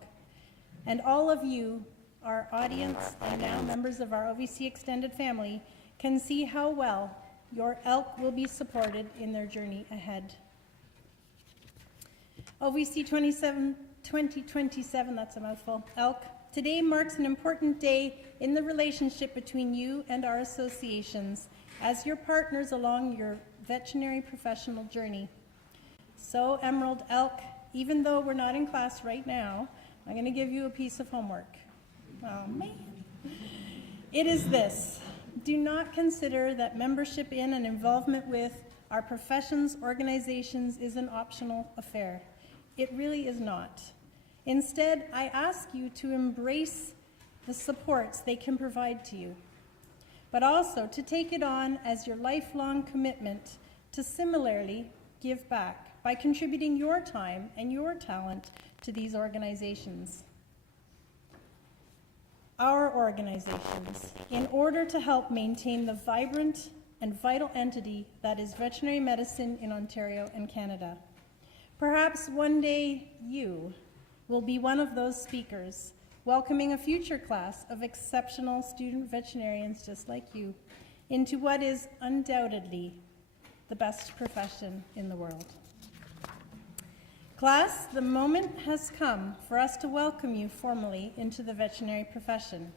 and all of you, our audience and now members of our OVC extended family, can see how well your ELK will be supported in their journey ahead. OVC 2027, that's a mouthful, ELK, today marks an important day in the relationship between you and our associations as your partners along your veterinary professional journey. So, Emerald ELK, even though we're not in class right now, I'm going to give you a piece of homework. Oh, man. It is this. Do not consider that membership in and involvement with our profession's organizations is an optional affair. It really is not. Instead, I ask you to embrace the supports they can provide to you, but also to take it on as your lifelong commitment to similarly give back by contributing your time and your talent to these organizations. Our organizations, in order to help maintain the vibrant and vital entity that is veterinary medicine in Ontario and Canada. Perhaps one day you will be one of those speakers, welcoming a future class of exceptional student veterinarians just like you into what is undoubtedly the best profession in the world. Class, the moment has come for us to welcome you formally into the veterinary profession.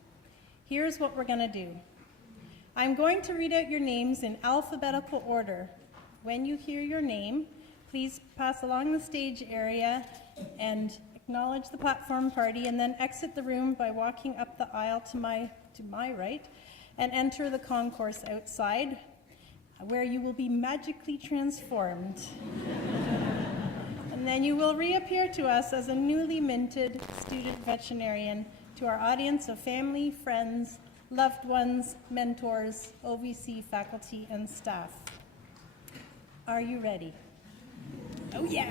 Here's what we're going to do. I'm going to read out your names in alphabetical order. When you hear your name, please pass along the stage area and acknowledge the platform party, and then exit the room by walking up the aisle to my right and enter the concourse outside, where you will be magically transformed. And then you will reappear to us as a newly minted student veterinarian to our audience of family, friends, loved ones, mentors, OVC faculty, and staff. Are you ready? Oh yeah.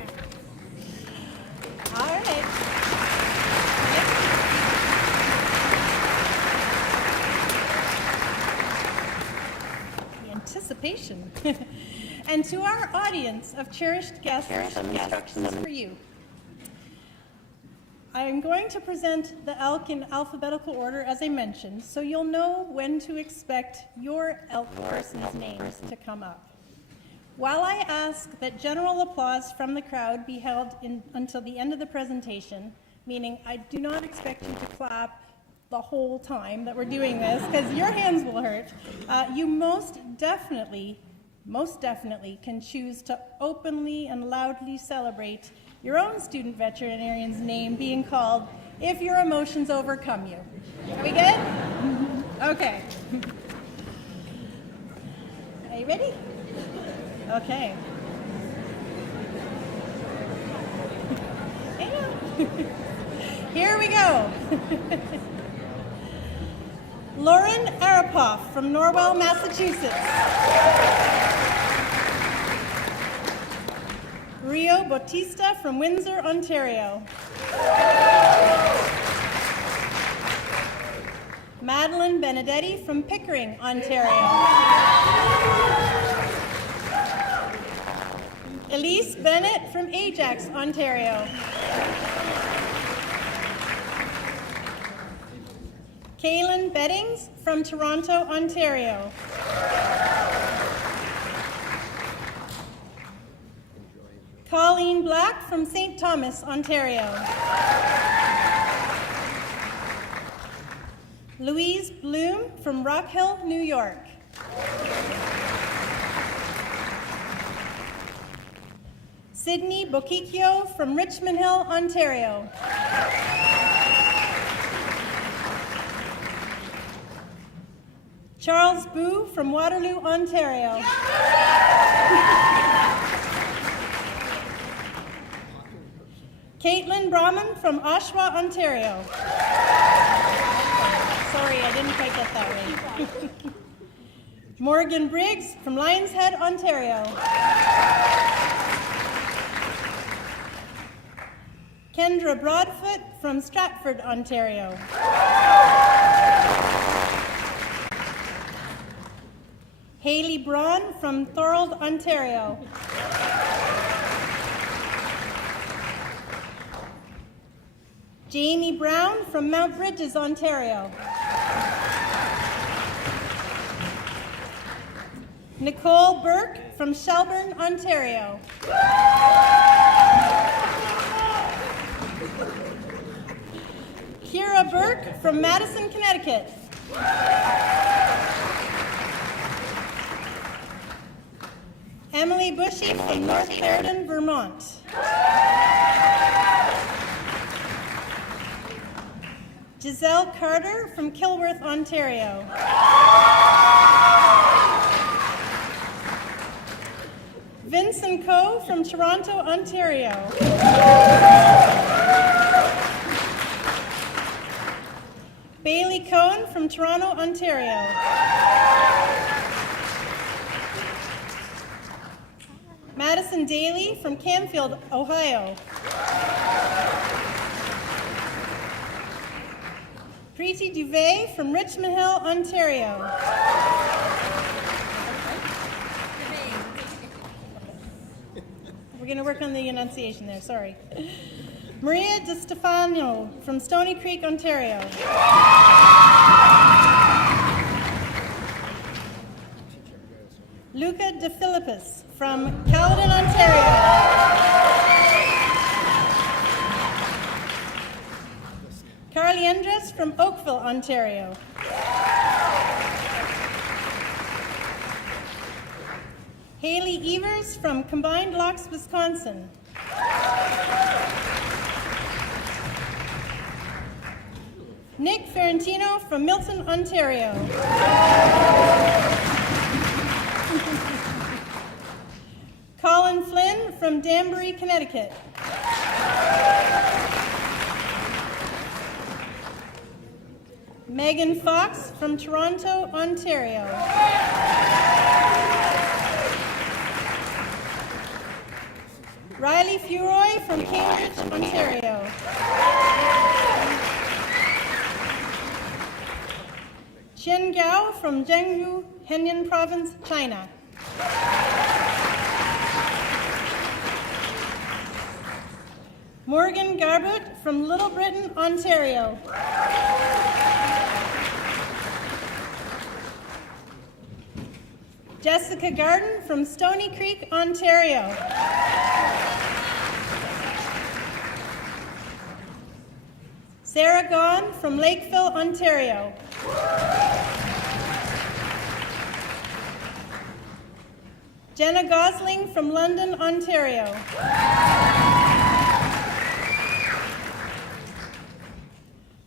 All right. The anticipation. And to our audience of cherished guests, some instructions for you. I'm going to present the ELK in alphabetical order, as I mentioned, so you'll know when to expect your ELK person's names to come up. While I ask that general applause from the crowd be held until the end of the presentation, meaning I do not expect you to clap the whole time that we're doing this, because your hands will hurt, you most definitely can choose to openly and loudly celebrate your own student veterinarian's name being called if your emotions overcome you. Are we good? Okay. Are you ready? Okay. Here we go. Lauren Arapoff from Norwell, Massachusetts. Rio Bautista from Windsor, Ontario. Madeline Benedetti from Pickering, Ontario. Elise Bennett from Ajax, Ontario. Kaylin Beddings from Toronto, Ontario. Colleen Black from St. Thomas, Ontario. Louise Bloom from Rock Hill, New York. Sydney Bokikio from Richmond Hill, Ontario. Boo from Waterloo, Ontario. Caitlin Brahman from Oshawa, Ontario. Sorry, I didn't quite get that right. Morgan Briggs from Lions Head, Ontario. Kendra Broadfoot from Stratford, Ontario. Haley Braun from Thorold, Ontario. Jamie Brown from Mount Bridges, Ontario. Nicole Burke from Shelburne, Ontario. Kira Burke from Madison, Connecticut. Emily Bushy from North Clarendon, Vermont. Giselle Carter from Kilworth, Ontario. Vincent Coe from Toronto, Ontario. Bailey Cohen from Toronto, Ontario. Madison Daly from Canfield, Ohio. Preeti Duvet from Richmond Hill, Ontario. We're going to work on the enunciation there, sorry. Maria De Stefano from Stony Creek, Ontario. Luca De Philippus from Caledon, Ontario. Carly Endres from Oakville, Ontario. Haley Evers from Combined Locks, Wisconsin. Nick Ferrantino from Milton, Ontario. Colin Flynn from Danbury, Connecticut. Megan Fox from Toronto, Ontario. Riley Furoy from Cambridge, Ontario. Chen Gao from Zhengzhou, Henan Province, China. Morgan Garbut from Little Britain, Ontario. Jessica Garden from Stony Creek, Ontario. Sarah Gaughan from Lakeville, Ontario. Jenna Gosling from London, Ontario.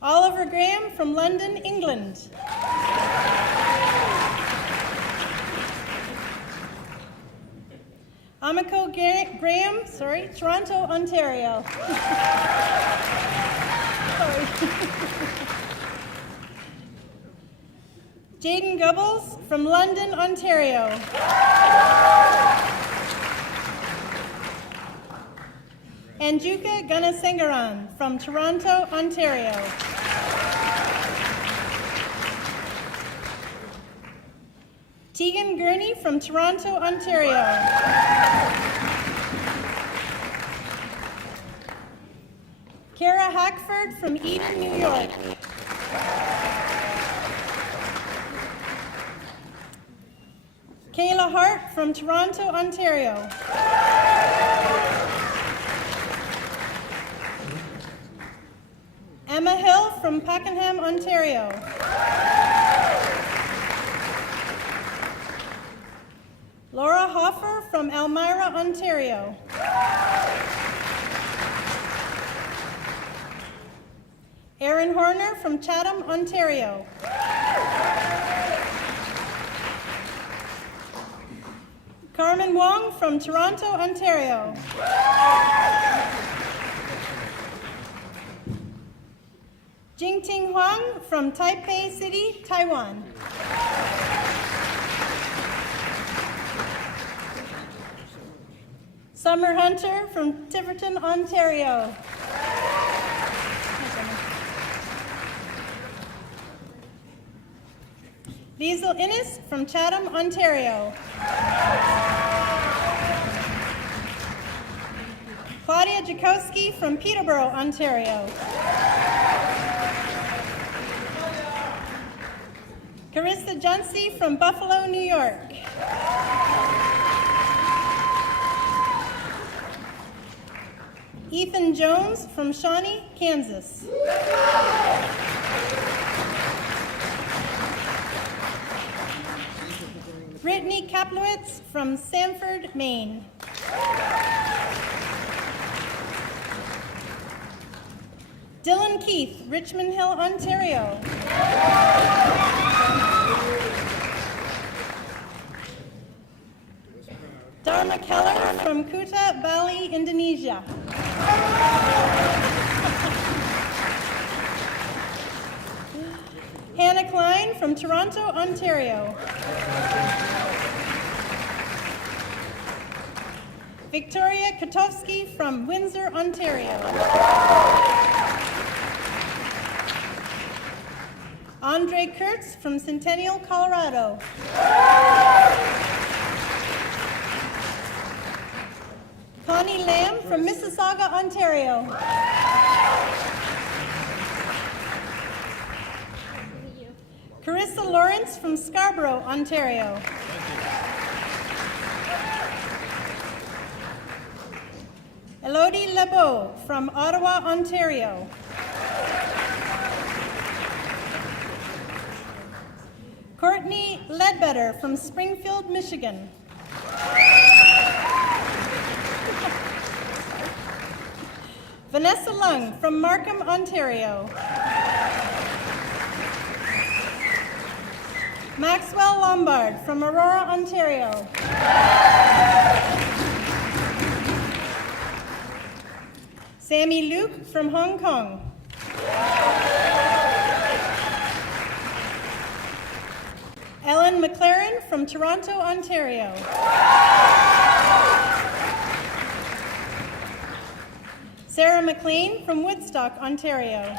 Oliver Graham from London, England. Amiko Graham, Toronto, Ontario. Jaden Gubbles from London, Ontario. Anjuka Gunasangaran from Toronto, Ontario. Tegan Gurney from Toronto, Ontario. Kara Hackford from Eden, New York. Kayla Hart from Toronto, Ontario. Emma Hill from Pakenham, Ontario. Laura Hoffer from Elmira, Ontario. Erin Horner from Chatham, Ontario. Carmen Wong from Toronto, Ontario. Jingting Huang from Taipei City, Taiwan. Summer Hunter from Tiverton, Ontario. Liesl Innes from Chatham, Ontario. Claudia Jakowski from Peterborough, Ontario. Carissa Junsey from Buffalo, New York. Ethan Jones from Shawnee, Kansas. Brittany Kaplowitz from Sanford, Maine. Dylan Keith, Richmond Hill, Ontario. Dharma Keller from Kuta, Bali, Indonesia. Hannah Klein from Toronto, Ontario. Victoria Katowski from Windsor, Ontario. Andre Kurtz from Centennial, Colorado. Connie Lamb from Mississauga, Ontario. Carissa Lawrence from Scarborough, Ontario. Elodie Lebeau from Ottawa, Ontario. Courtney Ledbetter from Springfield, Michigan. Vanessa Lung from Markham, Ontario. Maxwell Lombard from Aurora, Ontario. Sammy Luke from Hong Kong. Ellen McLaren from Toronto, Ontario. Sarah McLean from Woodstock, Ontario.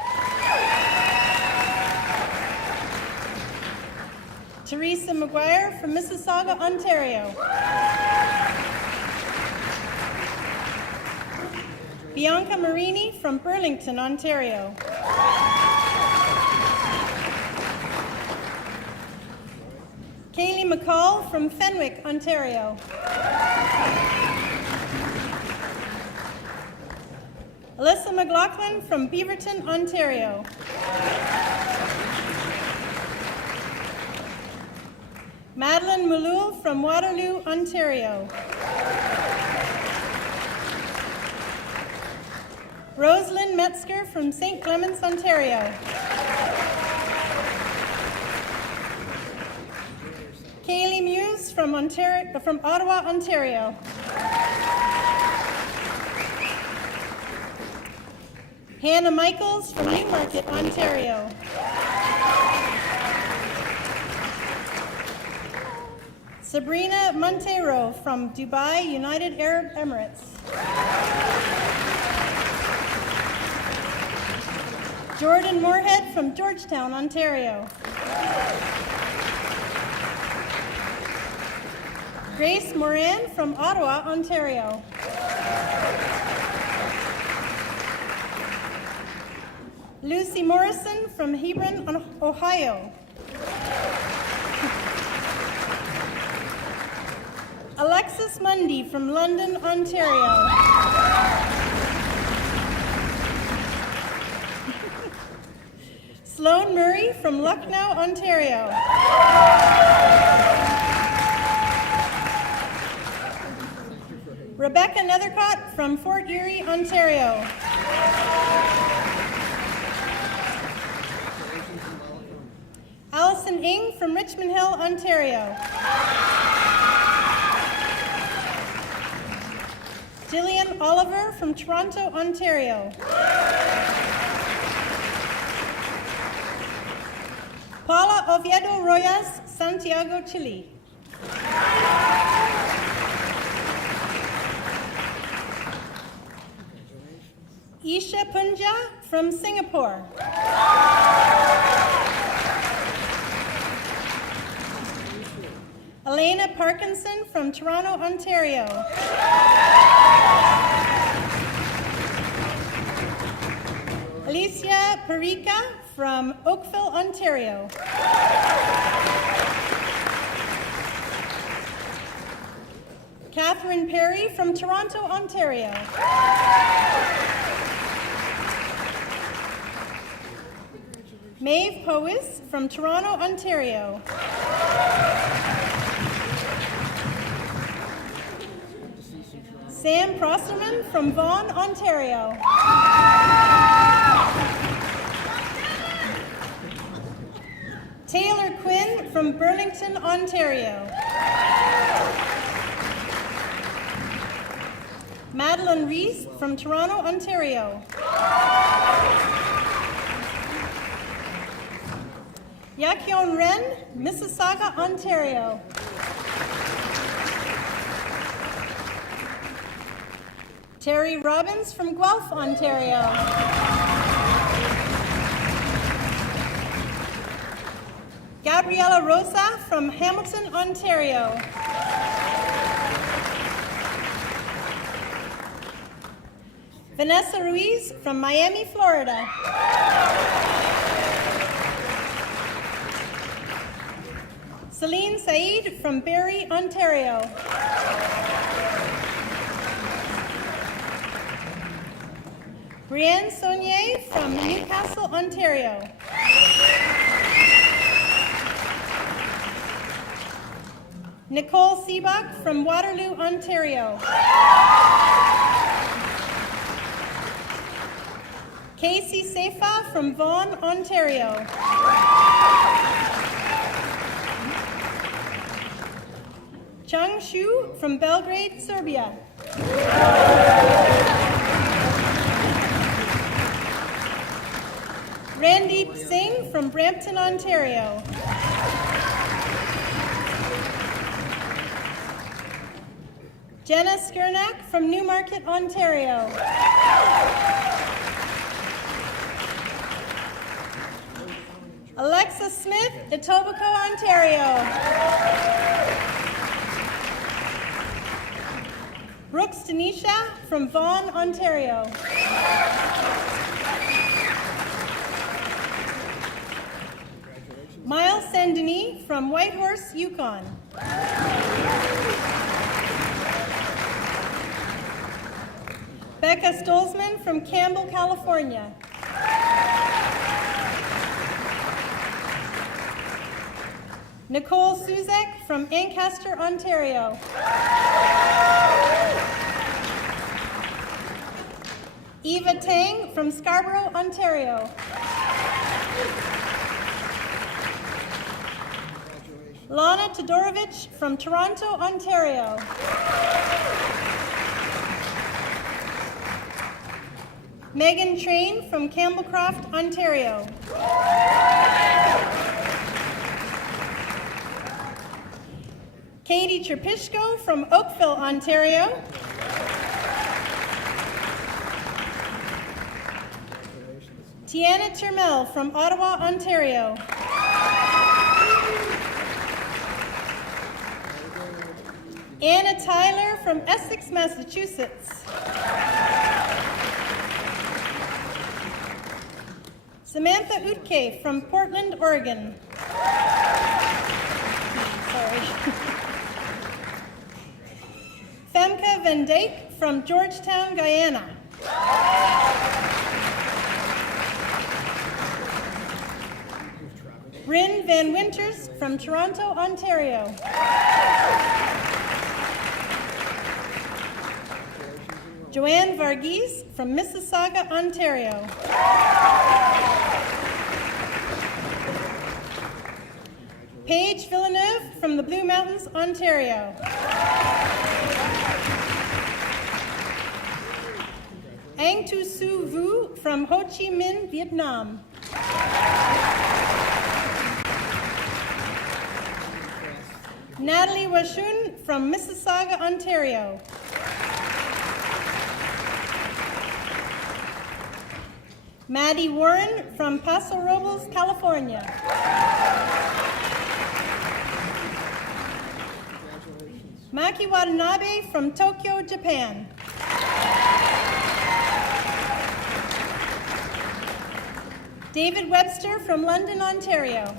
Teresa McGuire from Mississauga, Ontario. Bianca Marini from Burlington, Ontario. Kaylee McCall from Fenwick, Ontario. Alyssa McLaughlin from Beaverton, Ontario. Madeline Mulul from Waterloo, Ontario. Rosalind Metzger from St. Clements, Ontario. Kaylee Muse from Ottawa, Ontario. Hannah Michaels from Newmarket, Ontario. Sabrina Montero from Dubai, United Arab Emirates. Jordan Moorhead from Georgetown, Ontario. Grace Moran from Ottawa, Ontario. Lucy Morrison from Hebron, Ohio. Alexis Mundy from London, Ontario. Sloan Murray from Lucknow, Ontario. Rebecca Nethercott from Fort Erie, Ontario. Allison Ng from Richmond Hill, Ontario. Jillian Oliver from Toronto, Ontario. Paula Oviedo Royas, Santiago, Chile. Isha Punja from Singapore. Elena Parkinson from Toronto, Ontario. Alicia Perica from Oakville, Ontario. Catherine Perry from Toronto, Ontario. Maeve Powys from Toronto, Ontario. Sam Prosterman from Vaughan, Ontario. Taylor Quinn from Burlington, Ontario. Madeline Reese from Toronto, Ontario. Yakyon Ren, Mississauga, Ontario. Terry Robbins from Guelph, Ontario. Gabriela Rosa from Hamilton, Ontario. Vanessa Ruiz from Miami, Florida. Celine Said from Barrie, Ontario. Brienne Saunier from Newcastle, Ontario. Nicole Seabach from Waterloo, Ontario. Casey Seifa from Vaughan, Ontario. Chung Shu from Belgrade, Serbia. Randeep Singh from Brampton, Ontario. Jenna Skurnak from Newmarket, Ontario. Alexa Smith, Etobicoke, Ontario. Brooks Denisha from Vaughan, Ontario. Miles Saint-Denis from Whitehorse, Yukon. Becca Stolzman from Campbell, California. Nicole Suzek from Ancaster, Ontario. Eva Tang from Scarborough, Ontario. Lana Todorovich from Toronto, Ontario. Megan Train from Campbellcroft, Ontario. Katie Trepishko from Oakville, Ontario. Tiana Turmel from Ottawa, Ontario. Anna Tyler from Essex, Massachusetts. Samantha Utke from Portland, Oregon. Sorry. Femke Van Dijk from Georgetown, Guyana. Bryn Van Winters from Toronto, Ontario. Joanne Varghese from Mississauga, Ontario. Paige Villeneuve from the Blue Mountains, Ontario. Ang Tu Su Vu from Ho Chi Minh, Vietnam. Natalie Washun from Mississauga, Ontario. Maddie Warren from Paso Robles, California. Maki Watanabe from Tokyo, Japan. David Webster from London, Ontario.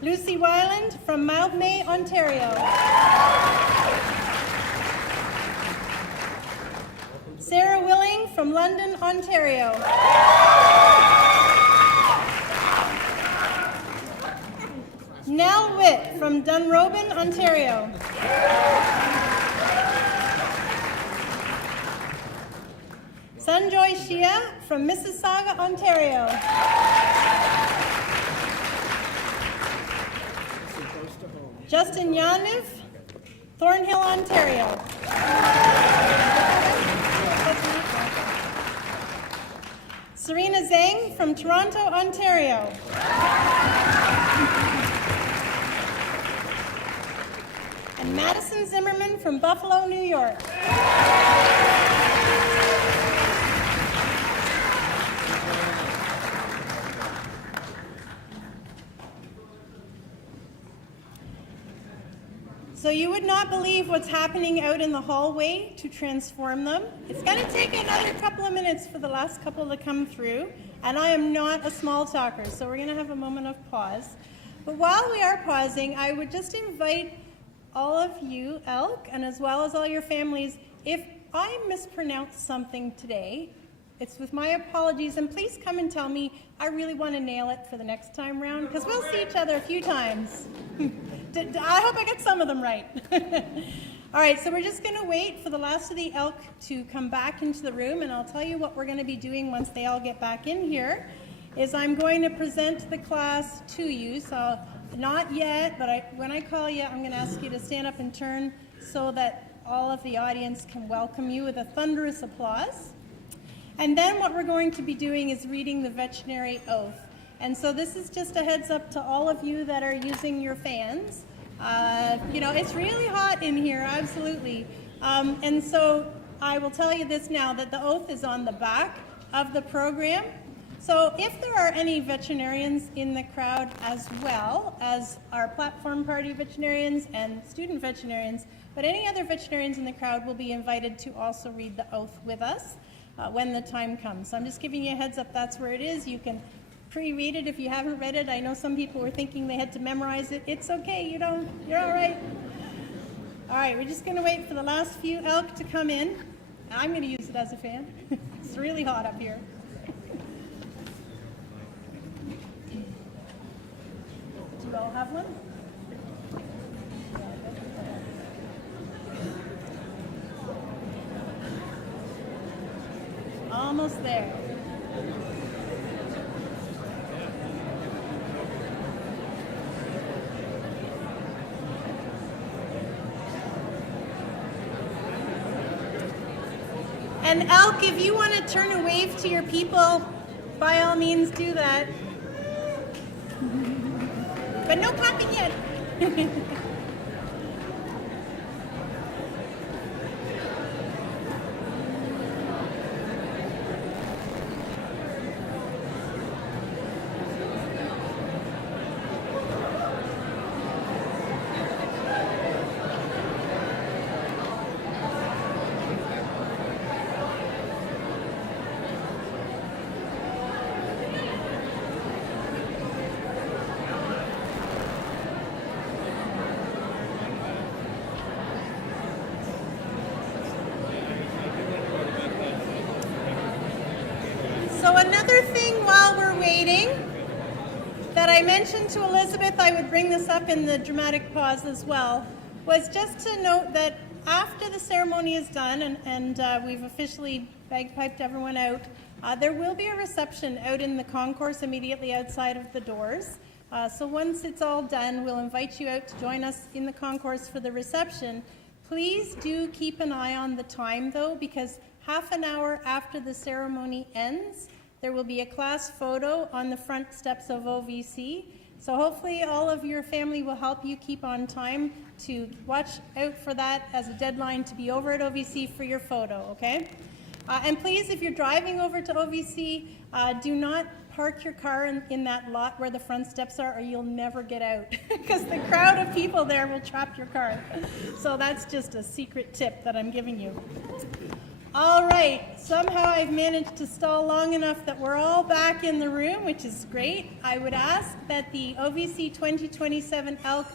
Lucy Wyland from Mildmay, Ontario. Sarah Willing from London, Ontario. Nell Witt from Dunrobin, Ontario. Sanjoy Shia from Mississauga, Ontario. Justin Yaniv, Thornhill, Ontario. Serena Zhang from Toronto, Ontario. And Madison Zimmerman from Buffalo, New York. So you would not believe what's happening out in the hallway to transform them. It's going to take another couple of minutes for the last couple to come through, and I am not a small talker, so we're going to have a moment of pause. But while we are pausing, I would just invite all of you, Elk, and as well as all your families, if I mispronounce something today, it's with my apologies, and please come and tell me. I really want to nail it for the next time round, because we'll see each other a few times. I hope I get some of them right. All right, so we're just going to wait for the last of the elk to come back into the room, and I'll tell you what we're going to be doing once they all get back in here, is I'm going to present the class to you. So not yet, but when I call you, I'm going to ask you to stand up and turn so that all of the audience can welcome you with a thunderous applause. And then what we're going to be doing is reading the veterinary oath. And so this is just a heads up to all of you that are using your fans. It's really hot in here, absolutely. And so I will tell you this now, that the oath is on the back of the program. So if there are any veterinarians in the crowd, as well as our platform party veterinarians and student veterinarians, but any other veterinarians in the crowd will be invited to also read the oath with us when the time comes. So I'm just giving you a heads up, that's where it is. You can pre-read it if you haven't read it. I know some people were thinking they had to memorize it. It's okay, you're all right. All right, we're just gonna wait for the last few elk to come in. I'm gonna use it as a fan. It's really hot up here. Do you all have one? Almost there. And Elk, if you want to turn and wave to your people, by all means do that. But no clapping yet. So another thing while we're waiting, that I mentioned to Elizabeth, I would bring this up in the dramatic pause as well, was just to note that after the ceremony is done and we've officially bagpiped everyone out, there will be a reception out in the concourse immediately outside of the doors. So once it's all done, we'll invite you out to join us in the concourse for the reception. Please do keep an eye on the time though, because half an hour after the ceremony ends, there will be a class photo on the front steps of OVC. So hopefully all of your family will help you keep on time to watch out for that as a deadline to be over at OVC for your photo, okay? And please, if you're driving over to OVC, do not park your car in that lot where the front steps are, or you'll never get out because the crowd of people there will trap your car. So that's just a secret tip that I'm giving you. All right, somehow I've managed to stall long enough that we're all back in the room, which is great. I would ask that the OVC 2027 ELK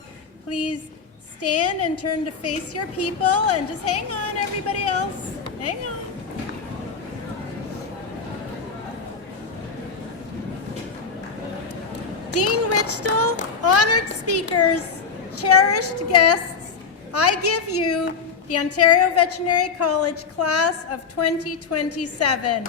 please stand and turn to face your people, and just hang on, everybody else. Hang on. Dean Wichtel, honored speakers, cherished guests, I give you the Ontario Veterinary College Class of 2027.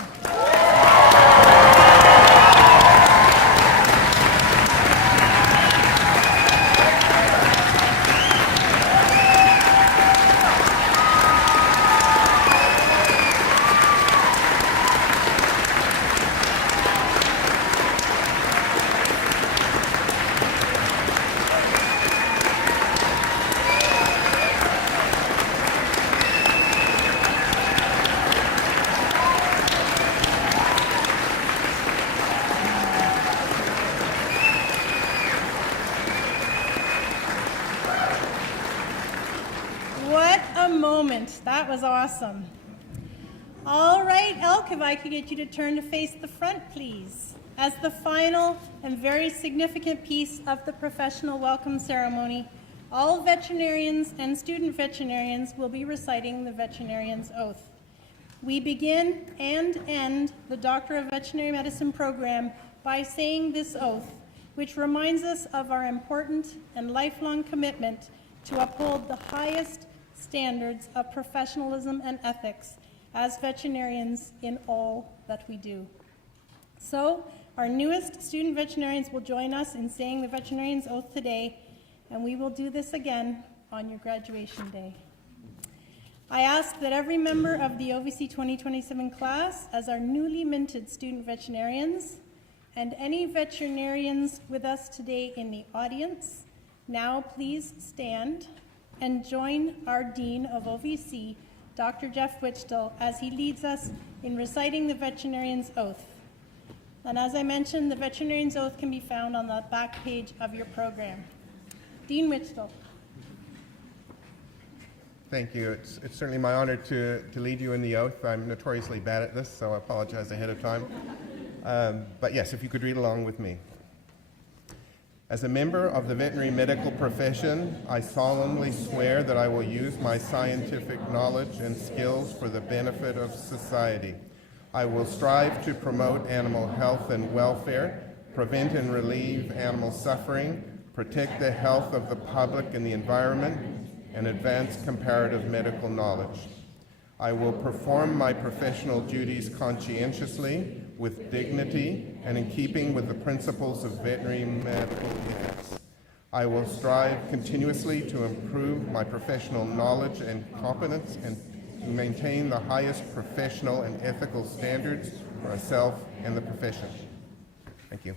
That was awesome. All right, Elk, if I could get you to turn to face the front, please. As the final and very significant piece of the professional welcome ceremony, all veterinarians and student veterinarians will be reciting the veterinarian's oath. We begin and end the Doctor of Veterinary Medicine program by saying this oath, which reminds us of our important and lifelong commitment to uphold the highest standards of professionalism and ethics as veterinarians in all that we do. So, our newest student veterinarians will join us in saying the veterinarian's oath today, and we will do this again on your graduation day. I ask that every member of the OVC 2027 class, as our newly minted student veterinarians, and any veterinarians with us today in the audience, now please stand and join our Dean of OVC, Dr. Jeff Wichtel, as he leads us in reciting the veterinarian's oath. And as I mentioned, the veterinarian's oath can be found on the back page of your program. Dean Wichtel. Thank you. It's certainly my honor to lead you in the oath. I'm notoriously bad at this, so I apologize ahead of time. But yes, if you could read along with me. As a member of the veterinary medical profession, I solemnly swear that I will use my scientific knowledge and skills for the benefit of society. I will strive to promote animal health and welfare, prevent and relieve animal suffering, protect the health of the public and the environment, and advance comparative medical knowledge. I will perform my professional duties conscientiously, with dignity, and in keeping with the principles of veterinary medical ethics. I will strive continuously to improve my professional knowledge and competence and to maintain the highest professional and ethical standards for myself and the profession. Thank you.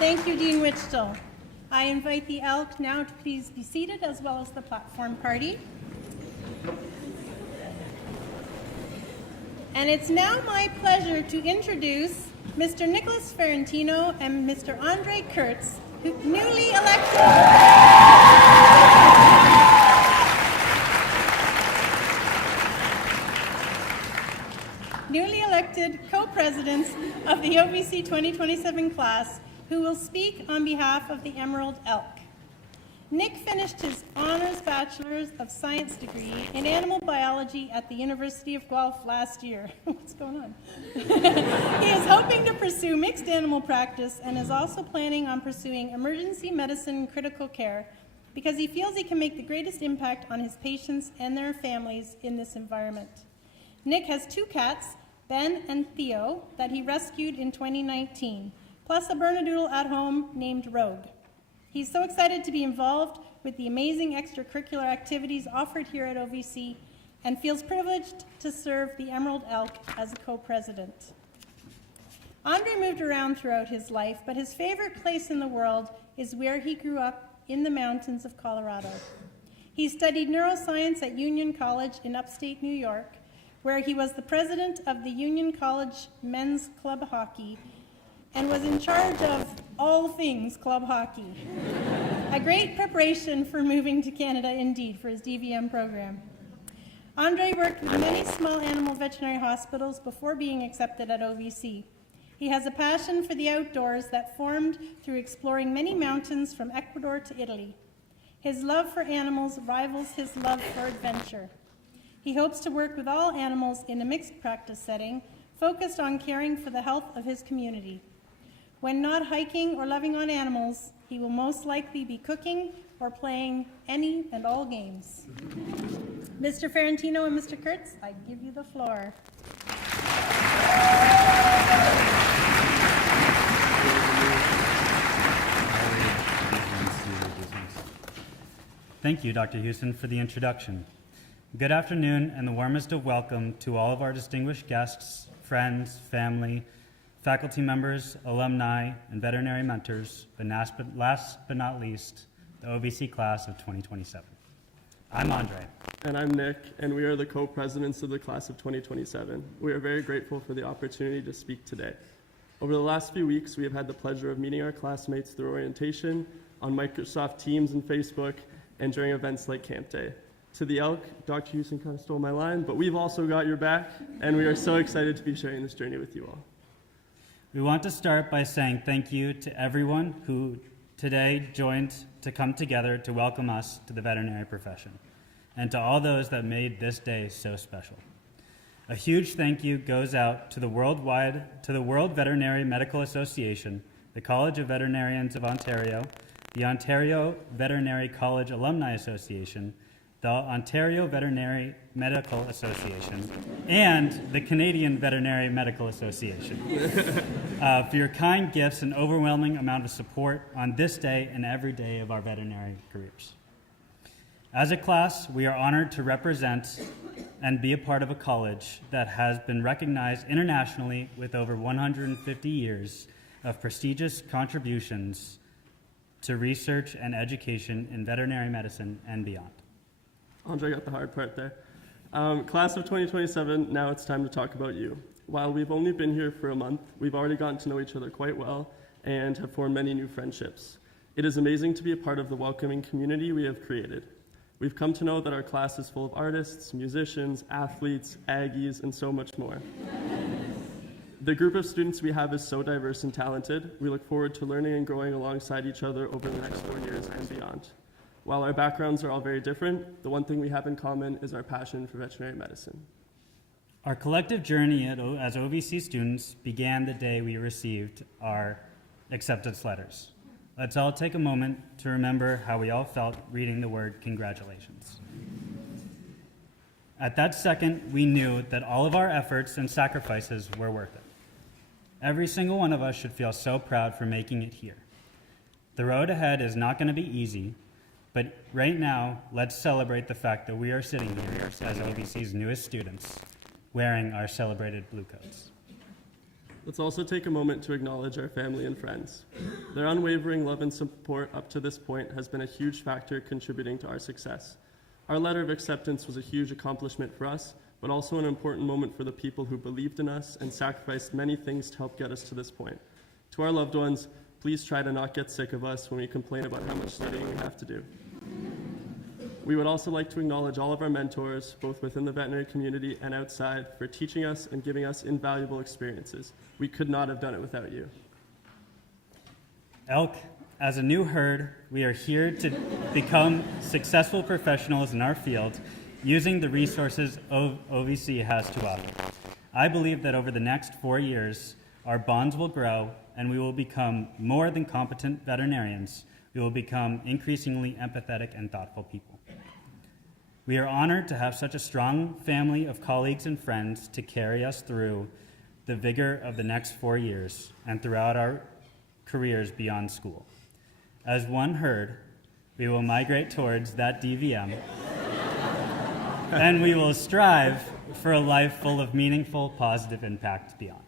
Thank you, Dean Wichtel. I invite the ELK now to please be seated, as well as the platform party. And it's now my pleasure to introduce Mr. Nicholas Ferrantino and Mr. Andre Kurtz, newly elected co-presidents of the OVC 2027 class, who will speak on behalf of the Emerald Elk. Nick finished his Honours Bachelor's of Science degree in Animal Biology at the University of Guelph last year. What's going on? He is hoping to pursue mixed animal practice and is also planning on pursuing emergency medicine and critical care because he feels he can make the greatest impact on his patients and their families in this environment. Nick has 2 cats, Ben and Theo, that he rescued in 2019, plus a Bernedoodle at home named Rogue. He's so excited to be involved with the amazing extracurricular activities offered here at OVC and feels privileged to serve the Emerald Elk as a co-president. Andre moved around throughout his life, but his favorite place in the world is where he grew up in the mountains of Colorado. He studied neuroscience at Union College in upstate New York, where he was the president of the Union College men's club hockey and was in charge of all things club hockey. A great preparation for moving to Canada, indeed, for his DVM program. Andre worked with many small animal veterinary hospitals before being accepted at OVC. He has a passion for the outdoors that formed through exploring many mountains from Ecuador to Italy. His love for animals rivals his love for adventure. He hopes to work with all animals in a mixed practice setting, focused on caring for the health of his community. When not hiking or loving on animals, he will most likely be cooking or playing any and all games. Mr. Ferrantino and Mr. Kurtz, I give you the floor. Thank you, Dr. Houston, for the introduction. Good afternoon and the warmest of welcome to all of our distinguished guests, friends, family, faculty members, alumni, and veterinary mentors, but last but not least, the OVC class of 2027. I'm Andre. And I'm Nick, and we are the co-presidents of the class of 2027. We are very grateful for the opportunity to speak today. Over the last few weeks, we have had the pleasure of meeting our classmates through orientation, on Microsoft Teams and Facebook, and during events like Camp Day. To the Elk, Dr. Houston kind of stole my line, but we've also got your back, and we are so excited to be sharing this journey with you all. We want to start by saying thank you to everyone who today joined to come together to welcome us to the veterinary profession, and to all those that made this day so special. A huge thank you goes out to the World Veterinary Medical Association, the College of Veterinarians of Ontario, the Ontario Veterinary College Alumni Association, the Ontario Veterinary Medical Association, and the Canadian Veterinary Medical Association for your kind gifts and overwhelming amount of support on this day and every day of our veterinary careers. As a class, we are honored to represent and be a part of a college that has been recognized internationally with over 150 years of prestigious contributions to research and education in veterinary medicine and beyond. Andre got the hard part there. Class of 2027, now it's time to talk about you. While we've only been here for a month, we've already gotten to know each other quite well and have formed many new friendships. It is amazing to be a part of the welcoming community we have created. We've come to know that our class is full of artists, musicians, athletes, Aggies, and so much more. The group of students we have is so diverse and talented. We look forward to learning and growing alongside each other over the next 4 years and beyond. While our backgrounds are all very different, the one thing we have in common is our passion for veterinary medicine. Our collective journey as OVC students began the day we received our acceptance letters. Let's all take a moment to remember how we all felt reading the word congratulations. At that second, we knew that all of our efforts and sacrifices were worth it. Every single one of us should feel so proud for making it here. The road ahead is not going to be easy, but right now, let's celebrate the fact that we are sitting here as OVC's newest students, wearing our celebrated blue coats. Let's also take a moment to acknowledge our family and friends. Their unwavering love and support up to this point has been a huge factor contributing to our success. Our letter of acceptance was a huge accomplishment for us, but also an important moment for the people who believed in us and sacrificed many things to help get us to this point. To our loved ones, please try to not get sick of us when we complain about how much studying we have to do. We would also like to acknowledge all of our mentors, both within the veterinary community and outside, for teaching us and giving us invaluable experiences. We could not have done it without you. Elk, as a new herd, we are here to become successful professionals in our field using the resources OVC has to offer. I believe that over the next 4 years, our bonds will grow and we will become more than competent veterinarians. We will become increasingly empathetic and thoughtful people. We are honored to have such a strong family of colleagues and friends to carry us through the vigor of the next 4 years and throughout our careers beyond school. As one heard, we will migrate towards that DVM, and we will strive for a life full of meaningful, positive impact beyond.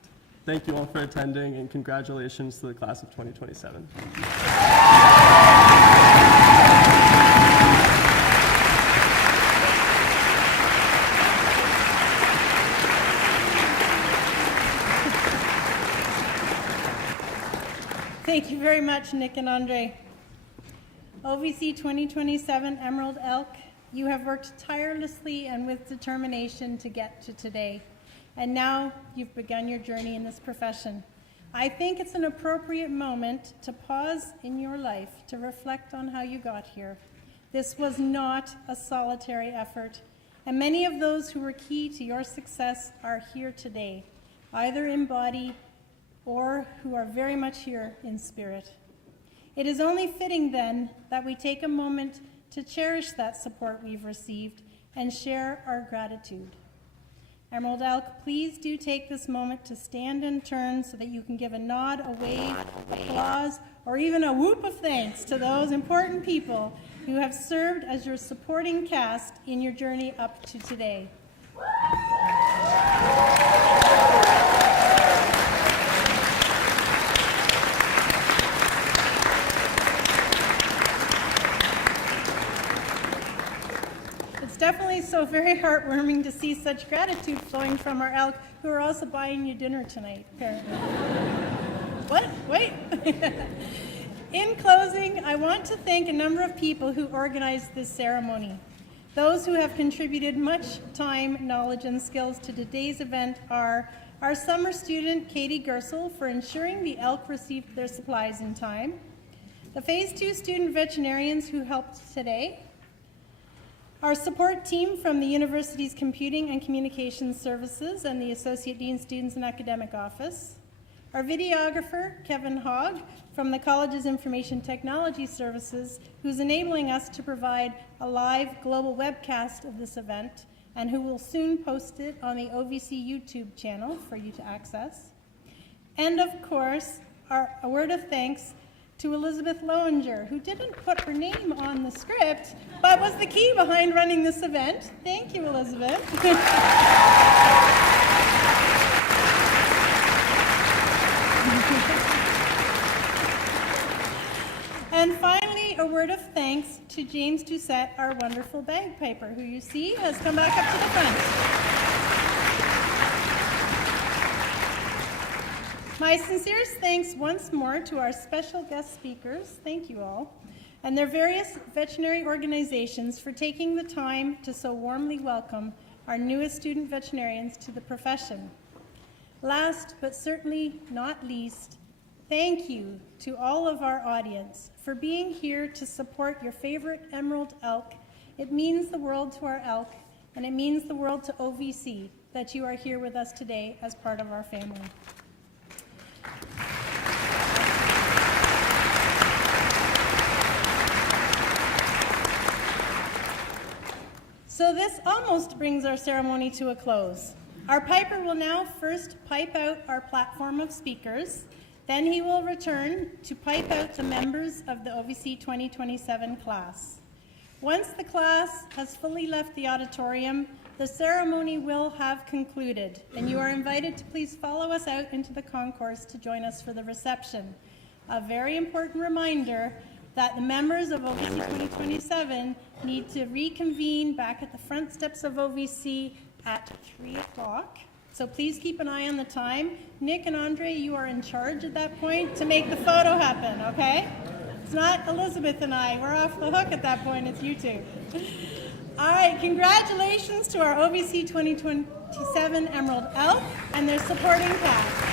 Thank you all for attending, and congratulations to the class of 2027. Thank you very much, Nick and Andre. OVC 2027 Emerald Elk, you have worked tirelessly and with determination to get to today. And now you've begun your journey in this profession. I think it's an appropriate moment to pause in your life to reflect on how you got here. This was not a solitary effort, and many of those who were key to your success are here today, either in body or who are very much here in spirit. It is only fitting then that we take a moment to cherish that support we've received and share our gratitude. Emerald Elk, please do take this moment to stand in turn so that you can give a nod, a wave, applause, or even a whoop of thanks to those important people who have served as your supporting cast in your journey up to today. Definitely so very heartwarming to see such gratitude flowing from our elk, who are also buying you dinner tonight, apparently. What? Wait. In closing, I want to thank a number of people who organized this ceremony. Those who have contributed much time, knowledge, and skills to today's event are our summer student, Katie Gersel, for ensuring the elk received their supplies in time, the Phase 2 student veterinarians who helped today, our support team from the university's Computing and Communications Services and the Associate Dean Students and Academic Office, our videographer, Kevin Hogg, from the college's Information Technology Services, who's enabling us to provide a live global webcast of this event and who will soon post it on the OVC YouTube channel for you to access. And of course, a word of thanks to Elizabeth Lowinger, who didn't put her name on the script, but was the key behind running this event. Thank you, Elizabeth. And finally, a word of thanks to James Doucette, our wonderful bagpiper, who you see has come back up to the front. My sincerest thanks once more to our special guest speakers, thank you all, and their various veterinary organizations for taking the time to so warmly welcome our newest student veterinarians to the profession. Last, but certainly not least, thank you to all of our audience for being here to support your favorite emerald elk. It means the world to our elk, and it means the world to OVC that you are here with us today as part of our family. So this almost brings our ceremony to a close. Our piper will now first pipe out our platform of speakers. Then he will return to pipe out the members of the OVC 2027 class. Once the class has fully left the auditorium, the ceremony will have concluded, and you are invited to please follow us out into the concourse to join us for the reception. A very important reminder that the members of OVC 2027 need to reconvene back at the front steps of OVC at 3 o'clock. So please keep an eye on the time. Nick and Andre, you are in charge at that point to make the photo happen, okay? It's not Elizabeth and I. We're off the hook at that point. It's you two. All right, congratulations to our OVC 2027 Emerald Elk and their supporting cast.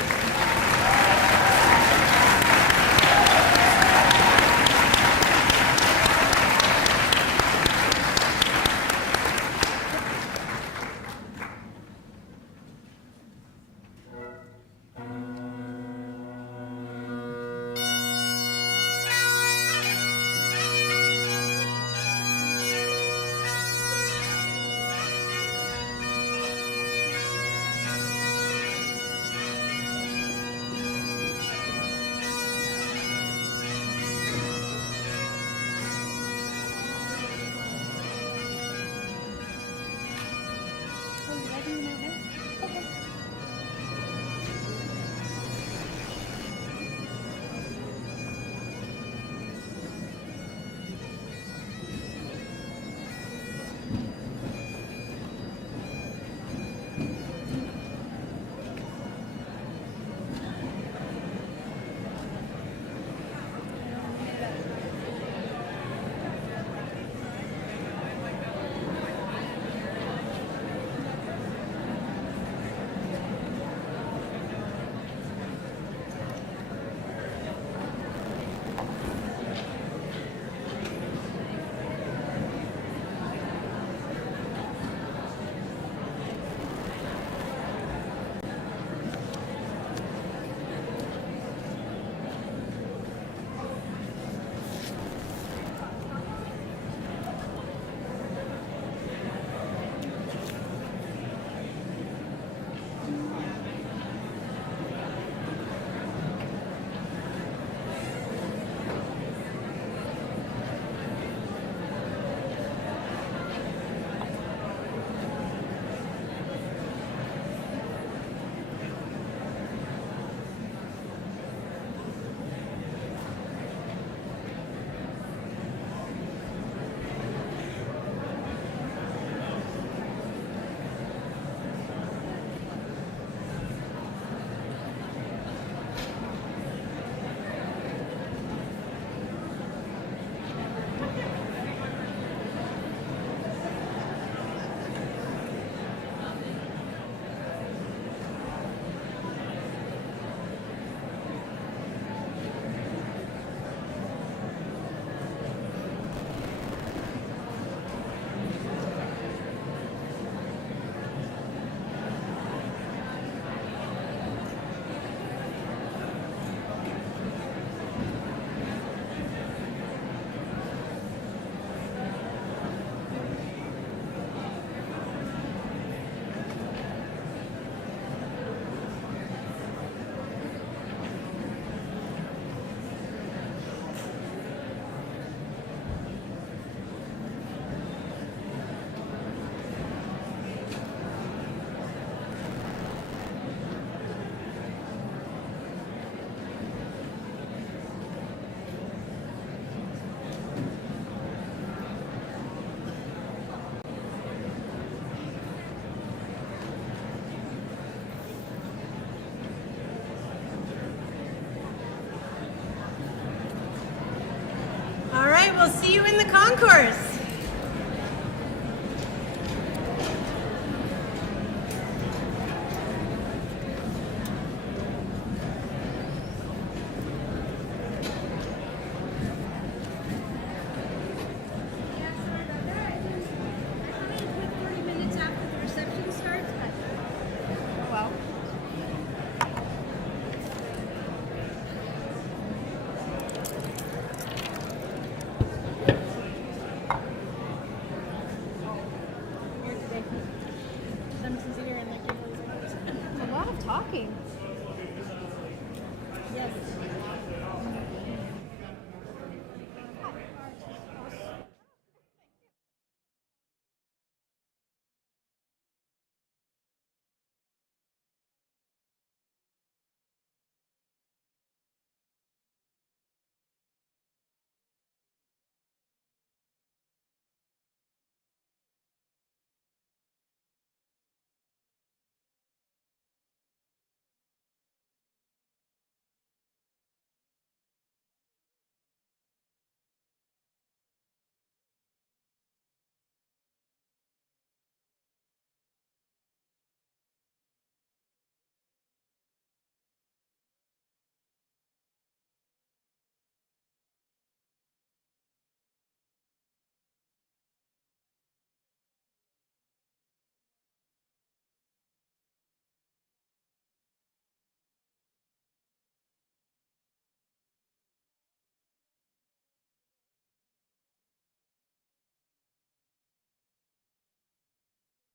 All right, we'll see you in the concourse.